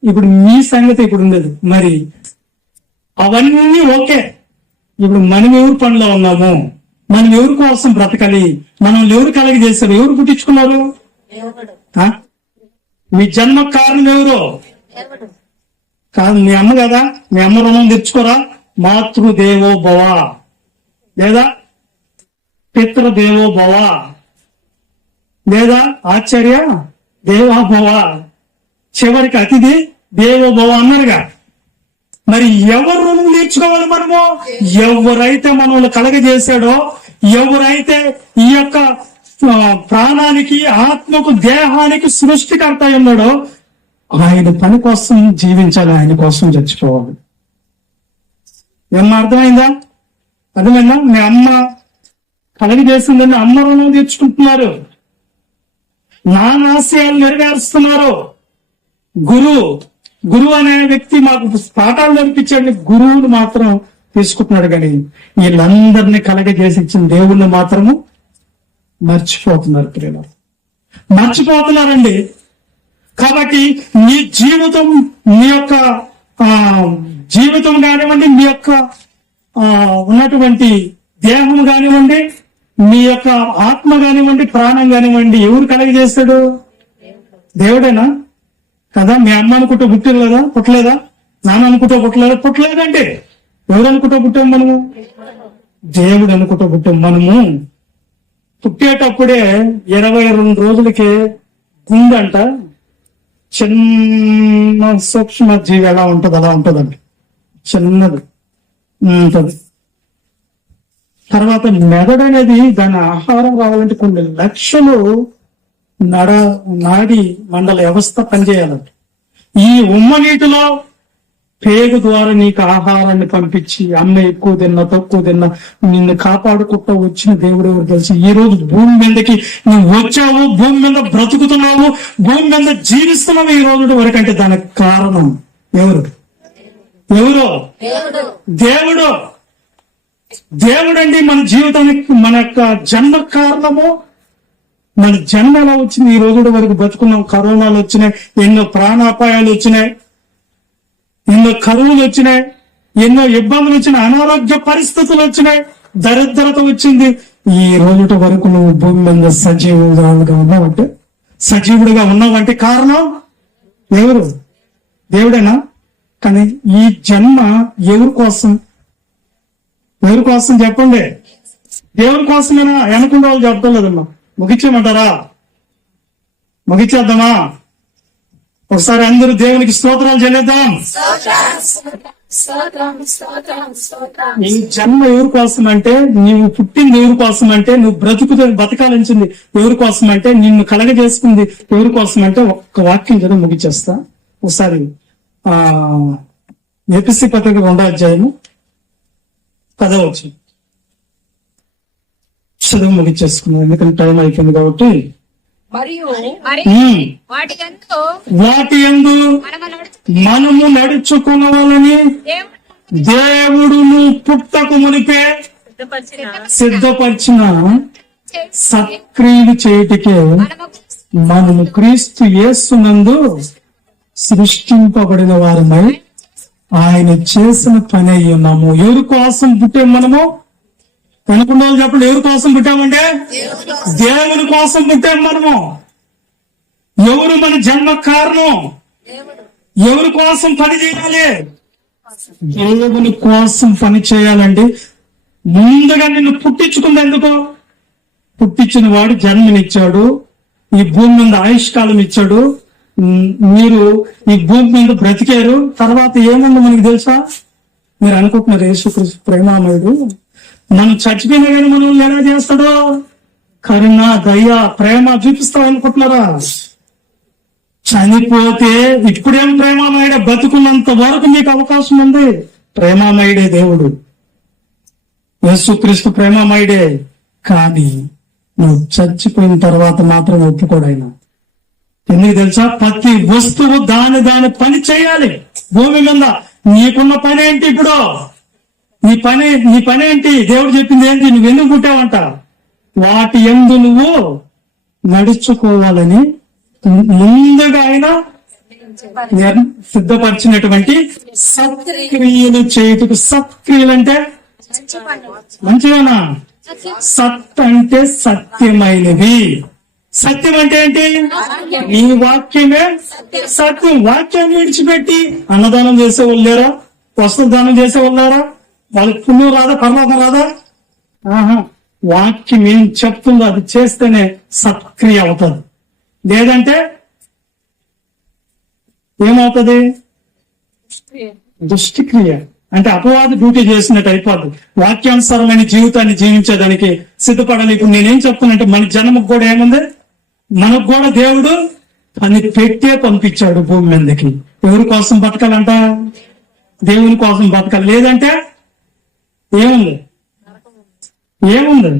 ఇప్పుడు మీ సంగతి ఇప్పుడు ఉండదు. మరి అవన్నీ ఓకే, ఇప్పుడు మనం ఎవరి పనిలో ఉన్నాము? మనం ఎవరి కోసం బ్రతకాలి? మనం ఎవరు కలిగజేశారు? ఎవరు పుట్టించుకున్నారు? మీ జన్మ కారణం ఎవరు? కాదు, మీ అమ్మ కదా. మీ అమ్మ రుణం తెచ్చుకోరా? మాతృదేవో భవ లేదా పితృదేవో భవ లేదా ఆచార్య దేవోభవ, చివరికి అతిథి దేవోభవ అన్నారుగా. మరి ఎవరు రుణం తీర్చుకోవాలి మనము? ఎవరైతే మనల్ని కలగజేశాడో, ఎవరైతే ఈ యొక్క ప్రాణానికి, ఆత్మకు, దేహానికి సృష్టికర్త ఉన్నాడో ఆయన పని కోసం జీవించాలి, ఆయన కోసం చచ్చిపోవాలి. ఏమన్నా అర్థమైందా? మీ అమ్మ కలగజేసిందని అమ్మ రుణం తీర్చుకుంటున్నారు, నానాశయాలు నెరవేరుస్తున్నారు. గురువు అనే వ్యక్తి మాకు పాఠాలు నేర్పించాడు, గురువును మాత్రం తీసుకుంటున్నాడు. కానీ వీళ్ళందరినీ కలగజేసి ఇచ్చిన దేవుణ్ణి మాత్రము మర్చిపోతున్నారు. ప్రియులు మర్చిపోతున్నారండి. కాబట్టి మీ జీవితం, మీ యొక్క జీవితం కానివ్వండి, మీ యొక్క ఉన్నటువంటి దేహం కానివ్వండి, మీ యొక్క ఆత్మ కానివ్వండి, ప్రాణం కానివ్వండి, ఎవరు కలగజేస్తాడు? దేవుడేనా కదా. మీ అమ్మ అనుకుంటూ పుట్టిరు కదా, పుట్టలేదా? నాన్న అనుకుంటూ పుట్టలేదంటే ఎవరు అనుకుంటూ పుట్టాం మనము? దేవుడు అనుకుంటూ పుట్టాం మనము. పుట్టేటప్పుడే 22 రోజులకే గుండంట చిన్న సూక్ష్మ జీవి ఎలా ఉంటది అలా ఉంటదండి, చిన్నది ఉంటది. తర్వాత మెదడు అనేది దాని ఆహారం కావాలంటే కొన్ని లక్షలు నాడి మండల వ్యవస్థ పనిచేయాలంట. ఈ ఉమ్మ నీటిలో పేగు ద్వారా నీకు ఆహారాన్ని పంపించి, అమ్మ ఎక్కువ తిన్నా తక్కువ తిన్నా నిన్ను కాపాడుకుంటూ వచ్చిన దేవుడు ఎవరు తెలిసి ఈ రోజు భూమి మీదకి నువ్వు వచ్చావు, భూమి మీద బ్రతుకుతున్నావు, భూమి మీద జీవిస్తున్నావు ఈ రోజు వరకు. అంటే దానికి కారణం ఎవరు? ఎవరు? దేవుడు. దేవుడండి మన జీవితానికి, మన యొక్క జన్మ కారణము. మన జన్మ ఎలా వచ్చింది? ఈ రోజు వరకు బతుకున్నాం. కరోనాలు వచ్చినాయి, ఎన్నో ప్రాణాపాయాలు వచ్చినాయి, ఎన్నో కరువులు వచ్చినాయి, ఎన్నో ఇబ్బందులు వచ్చినాయి, అనారోగ్య పరిస్థితులు వచ్చినాయి, దరిద్రత వచ్చింది. ఈ రోజు వరకు నువ్వు భూమి మీద సజీవుడిగా ఉన్నావంటే కారణం ఎవరు? దేవుడేనా? కానీ ఈ జన్మ ఎవరి కోసం? ఎవరి కోసం చెప్పండి? దేవుని కోసమేనా? అనుకున్న వాళ్ళు చెప్పడం లేదమ్మా. ముగించేయమంటారా? ముగించేద్దామా? ఒకసారి అందరూ దేవునికి స్తోత్రాలు చెల్లిద్దాం. ఈ జన్మ ఎవరి కోసం అంటే, నీవు పుట్టింది ఎవరి కోసం అంటే, నువ్వు బతకాలించింది ఎవరి కోసం అంటే, నిన్ను కలగజేసుకుంది ఎవరి కోసం అంటే, ఒక్క వాక్యం చదువు ముగించేస్తా. ఒకసారి ఎపిసి పత్రిక 2వ అధ్యాయము 10వ వచనం చదువు ముగించేసుకున్నాం, ఎందుకంటే టైం అయిపోయింది కాబట్టి. మరియు వాటి యందు మనము నడుచుకున్నవాళ్ళని దేవుడును పుట్టకు మునిపే సిద్ధపరిచిన సత్క్రియలు చేయుటకే మనము క్రీస్తు యేసునందు సృష్టింపబడిన వారమై ఆయన చేసిన పని అయి ఉన్నాము. ఎవరి కోసం పుట్టాం మనము? అనుకున్న వాళ్ళు చెప్పండి. ఎవరి కోసం పుట్టామంటే దేవుని కోసం పుట్టాం మనము. ఎవరు మన జన్మ కారణం? ఎవరి కోసం పని చేయాలి? దేవుని కోసం పని చేయాలండి. ముందుగా నిన్ను పుట్టించుకుంది ఎందుకు? పుట్టించిన వాడు జన్మనిచ్చాడు, ఈ భూమి మీద ఆయుష్కాలం ఇచ్చాడు, మీరు ఈ భూమి మీద బ్రతికారు. తర్వాత ఏముందో మనకి తెలుసా? మీరు అనుకుంటున్నారు యేసుక్రీస్తు ప్రేమామయుడు, మనం చచ్చిపోయినా కానీ మనం ఎలా చేస్తాడో కరుణ, దయ, ప్రేమ చూపిస్తాం అనుకుంటున్నారా? చనిపోతే ఇప్పుడేం ప్రేమామయుడే, బతుకున్నంత వరకు మీకు అవకాశం ఉంది. ప్రేమామయుడే దేవుడు, యేసుక్రీస్తు ప్రేమామయుడే. కానీ నువ్వు చచ్చిపోయిన తర్వాత మాత్రం ఒప్పుకోడు ఆయన. ఎందుకు తెలుసా? ప్రతి వస్తువు దాని పని చేయాలి భూమి మీద. నీకున్న పని ఏంటి ఇప్పుడు? నీ పని ఏంటి? దేవుడు చెప్పింది ఏంటి? నువ్వు ఎందుకు పుట్టావంట? వాటి యందు నువ్వు నడుచుకోవాలని ముందుగా ఆయన సిద్ధపరిచినటువంటి సత్క్రియలు చేయుటకు. సత్క్రియలు అంటే మంచిగానా? సత్ అంటే సత్యమైనవి. సత్యం అంటే ఏంటి? నీ వాక్యమే సత్యం. వాక్యాన్ని విడిచిపెట్టి అన్నదానం చేసేవాళ్ళు లేరా? వస్త్ర దానం చేసేవాళ్ళారా? వాళ్ళకి పుణ్యం రాదా? పరలోకం రాదా? వాక్యం ఏం చెప్తుందో అది చేస్తేనే సత్క్రియ అవుతుంది. లేదంటే ఏమవుతుంది? దుష్టిక్రియ. అంటే అపవాది డ్యూటీ చేసినట్టు అయిపోద్ది. వాక్యానుసారమైన జీవితాన్ని జీవించేదానికి సిద్ధపడాలి. ఇప్పుడు నేనేం చెప్తానంటే, మన జన్మకు కూడా ఏముంది? మనకు కూడా దేవుడు అని పెట్టే పంపించాడు భూమి మీదకి. ఎవరి కోసం బతకాలంట? దేవుని కోసం బతకాలి. లేదంటే ఏముంది?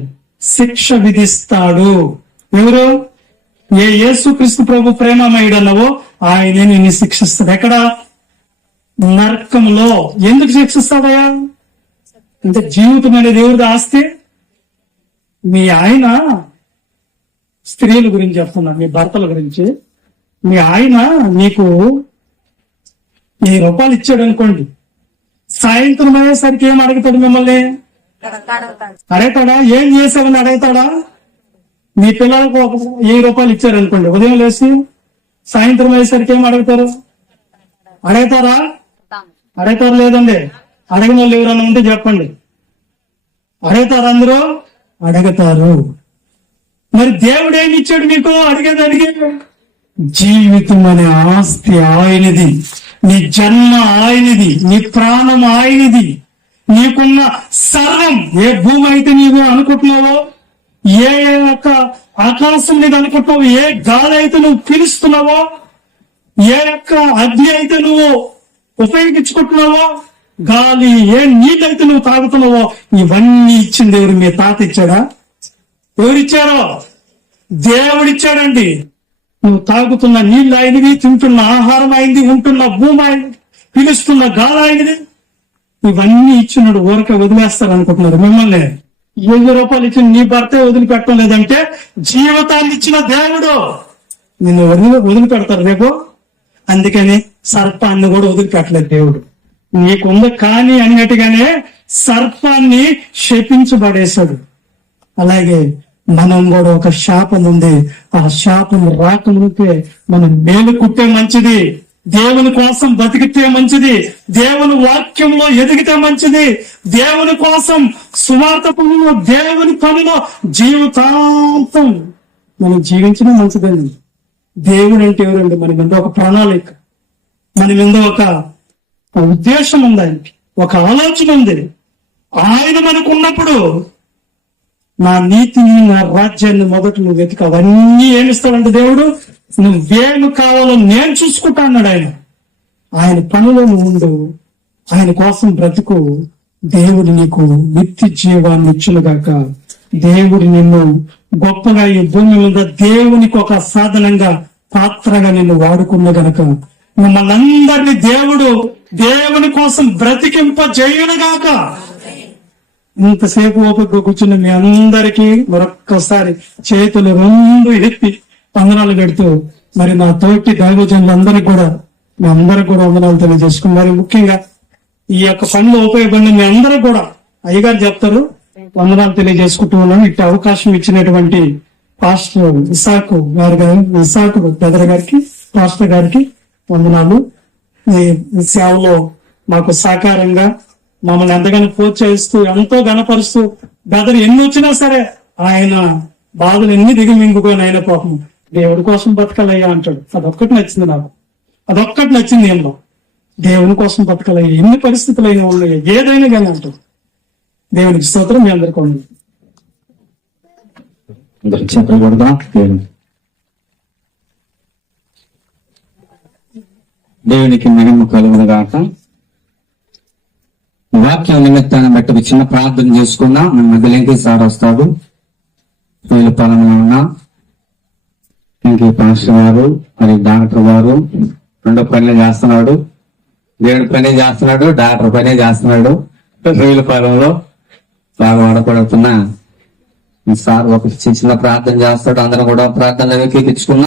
శిక్ష విధిస్తాడు. ఎవరు? ఏ యేసుక్రీస్తు ప్రభు ప్రేమమయుడు అన్నవో ఆయనే నిన్ను శిక్షిస్తాడు. ఎక్కడ? నరకంలో. ఎందుకు శిక్షిస్తాడయా? అంటే జీవితం అనేది దేవుడి ఆస్తి. మీ ఆయన, స్త్రీల గురించి చెప్తున్నా, మీ భర్తల గురించి. మీ ఆయన నీకు 1000 రూపాయలు ఇచ్చాడు అనుకోండి, సాయంత్రం అయ్యేసరికి ఏం అడుగుతాడు మిమ్మల్ని? అడుగుతాడా? ఏం చేసావని అడుగుతాడా? మీ పిల్లలకు 1000 రూపాయలు ఇచ్చారు అనుకోండి, ఉదయం లేచి సాయంత్రం అయ్యేసరికి ఏం అడుగుతారు? అడుగుతారా? అడుగుతారు లేదండి. అడగని వాళ్ళు ఎవరైనా ఉంటే చెప్పండి. అడుగుతారు అందరూ? అడుగుతారు. మరి దేవుడు ఏమి ఇచ్చాడు మీకు అడిగేదానికి? జీవితం అనే ఆస్తి ఆయనది, నీ జన్మ ఆయనది, నీ ప్రాణం ఆయనది, నీకున్న సర్వం. ఏ భూమి అయితే నీవు అనుకుంటున్నావో, ఏ యొక్క ఆకాశం మీద అనుకుంటున్నావో, ఏ గాలి అయితే నువ్వు పీలుస్తున్నావో, ఏ యొక్క అగ్ని అయితే నువ్వు ఉపయోగించుకుంటున్నావో, గాలి, ఏ నీళ్ళైతే నువ్వు తాగుతున్నావో, ఇవన్నీ ఇచ్చింది ఎవరు? మీ తాత ఇచ్చాడా? ఎవరిచ్చారో? దేవుడిచ్చాడండి. నువ్వు తాగుతున్న నీళ్ళు ఆయనవి, తింటున్న ఆహారం అయింది, ఉంటున్న భూమి అయింది, పిలుస్తున్న గాలి ఆయనది. ఇవన్నీ ఇచ్చినాడు, ఊరకే వదిలేస్తారు అనుకుంటున్నారు మిమ్మల్ని. 1000 రూపాయలు ఇచ్చిన నీ భర్తే వదిలిపెట్టడం లేదంటే జీవితాన్ని ఇచ్చిన దేవుడు నిన్ను వదిలిపెడతారు రేపు. అందుకని సర్పాన్ని కూడా వదిలిపెట్టలేదు దేవుడు. నీకుంద కానీ అన్నట్టుగానే సర్పాన్ని శపించబడేశాడు. అలాగే మనం కూడా ఒక శాపం ఉంది. ఆ శాపం రాకముందే మనం మేలుకుంటే మంచిది, దేవుని కోసం బతికితే మంచిది, దేవుని వాక్యంలో ఎదిగితే మంచిది, దేవుని కోసం సువార్త పనులు, దేవుని పనిలో జీవితాంతం మనం జీవించడం మంచిదండి. దేవుడు అంటే ఎవరండి? మన మీద ఒక ప్రణాళిక, మన మీద ఒక ఉద్దేశం ఉంది, ఆయనకి ఒక ఆలోచన ఉంది. ఆయన మనకు ఉన్నప్పుడు నా నీతిని, నా రాజ్యాన్ని మొదట నువ్వు వెతుకు, అవన్నీ ఏమిస్తాడంటే దేవుడు, నువ్వేమి కావాలో నేను చూసుకుంటా అన్నాడు ఆయన. ఆయన పనిలో నువ్వు ఉండు, ఆయన కోసం బ్రతుకు, దేవుడు నీకు నిత్య జీవాన్ని ఇచ్చునుగాక. దేవుడు నిన్ను గొప్పగా ఈ భూమి మీద దేవునికి ఒక సాధనంగా, పాత్రగా నిన్ను వాడుకున్న గనక మిమ్మల్ని అందరినీ దేవుడు దేవుని కోసం బ్రతికింపజేయునుగాక. ఇంతసేపు ఓపిక కూర్చున్న మీ అందరికీ మరొక్కసారి చేతులు రెండు ఎత్తి వందనాలు పెడుతూ, మరి నా తోటి దైవజనులందరికీ కూడా మీ అందరికి కూడా వందనాలు తెలియజేసుకున్నారు. ముఖ్యంగా ఈ యొక్క పనిలో ఉపయోగపడిన మీ అందరూ కూడా అయ్యగారు చెప్తారు, వందనాలు తెలియజేసుకుంటూ ఉన్నాను. ఇట్టి అవకాశం ఇచ్చినటువంటి పాస్టర్ ఇసాకు బ్రదర్ గారికి, పాస్టర్ గారికి వందనాలు. ఈ సేవలో మాకు సహకారంగా మమ్మల్ని ఎంతగానో ప్రోత్సహిస్తూ, ఎంతో గణపరుస్తూ, బ్రదర్ ఎన్ని వచ్చినా సరే ఆయన బాధలు ఎన్ని దిగమింగుకొని ఆయన పాపం దేవుడి కోసం బతకాలయ్యా అంటాడు. అదొక్కటి నచ్చింది నాకు, అదొక్కటి నచ్చింది ఏమో, దేవుని కోసం బతకాలయ్యా ఎన్ని పరిస్థితులు అయినా ఉన్నాయి, ఏదైనా కానీ అంటాడు. దేవునికి స్తోత్రం. మీ అందరికీ ఉంది. దేవునికి మహిమ కలుగును గాక. వాక్యం నిమిత్తాన్ని బట్టి ఒక చిన్న ప్రార్థన చేసుకున్నా. మన మధ్యలోకి సార్ వస్తాడు. వీళ్ళ పరంగా ఉన్నా ఇంక పాస్టర్ గారు, మరి డాక్టర్ గారు రెండో పని చేస్తున్నాడు, దేవుడి పని చేస్తున్నాడు, డాక్టర్ పని చేస్తున్నాడు. వీళ్ళ పరంలో బాగా వాడపడుతున్నా సార్ ఒక చిన్న ప్రార్థన చేస్తాడు. అందరం కూడా ప్రార్థనలు తెచ్చుకున్నా.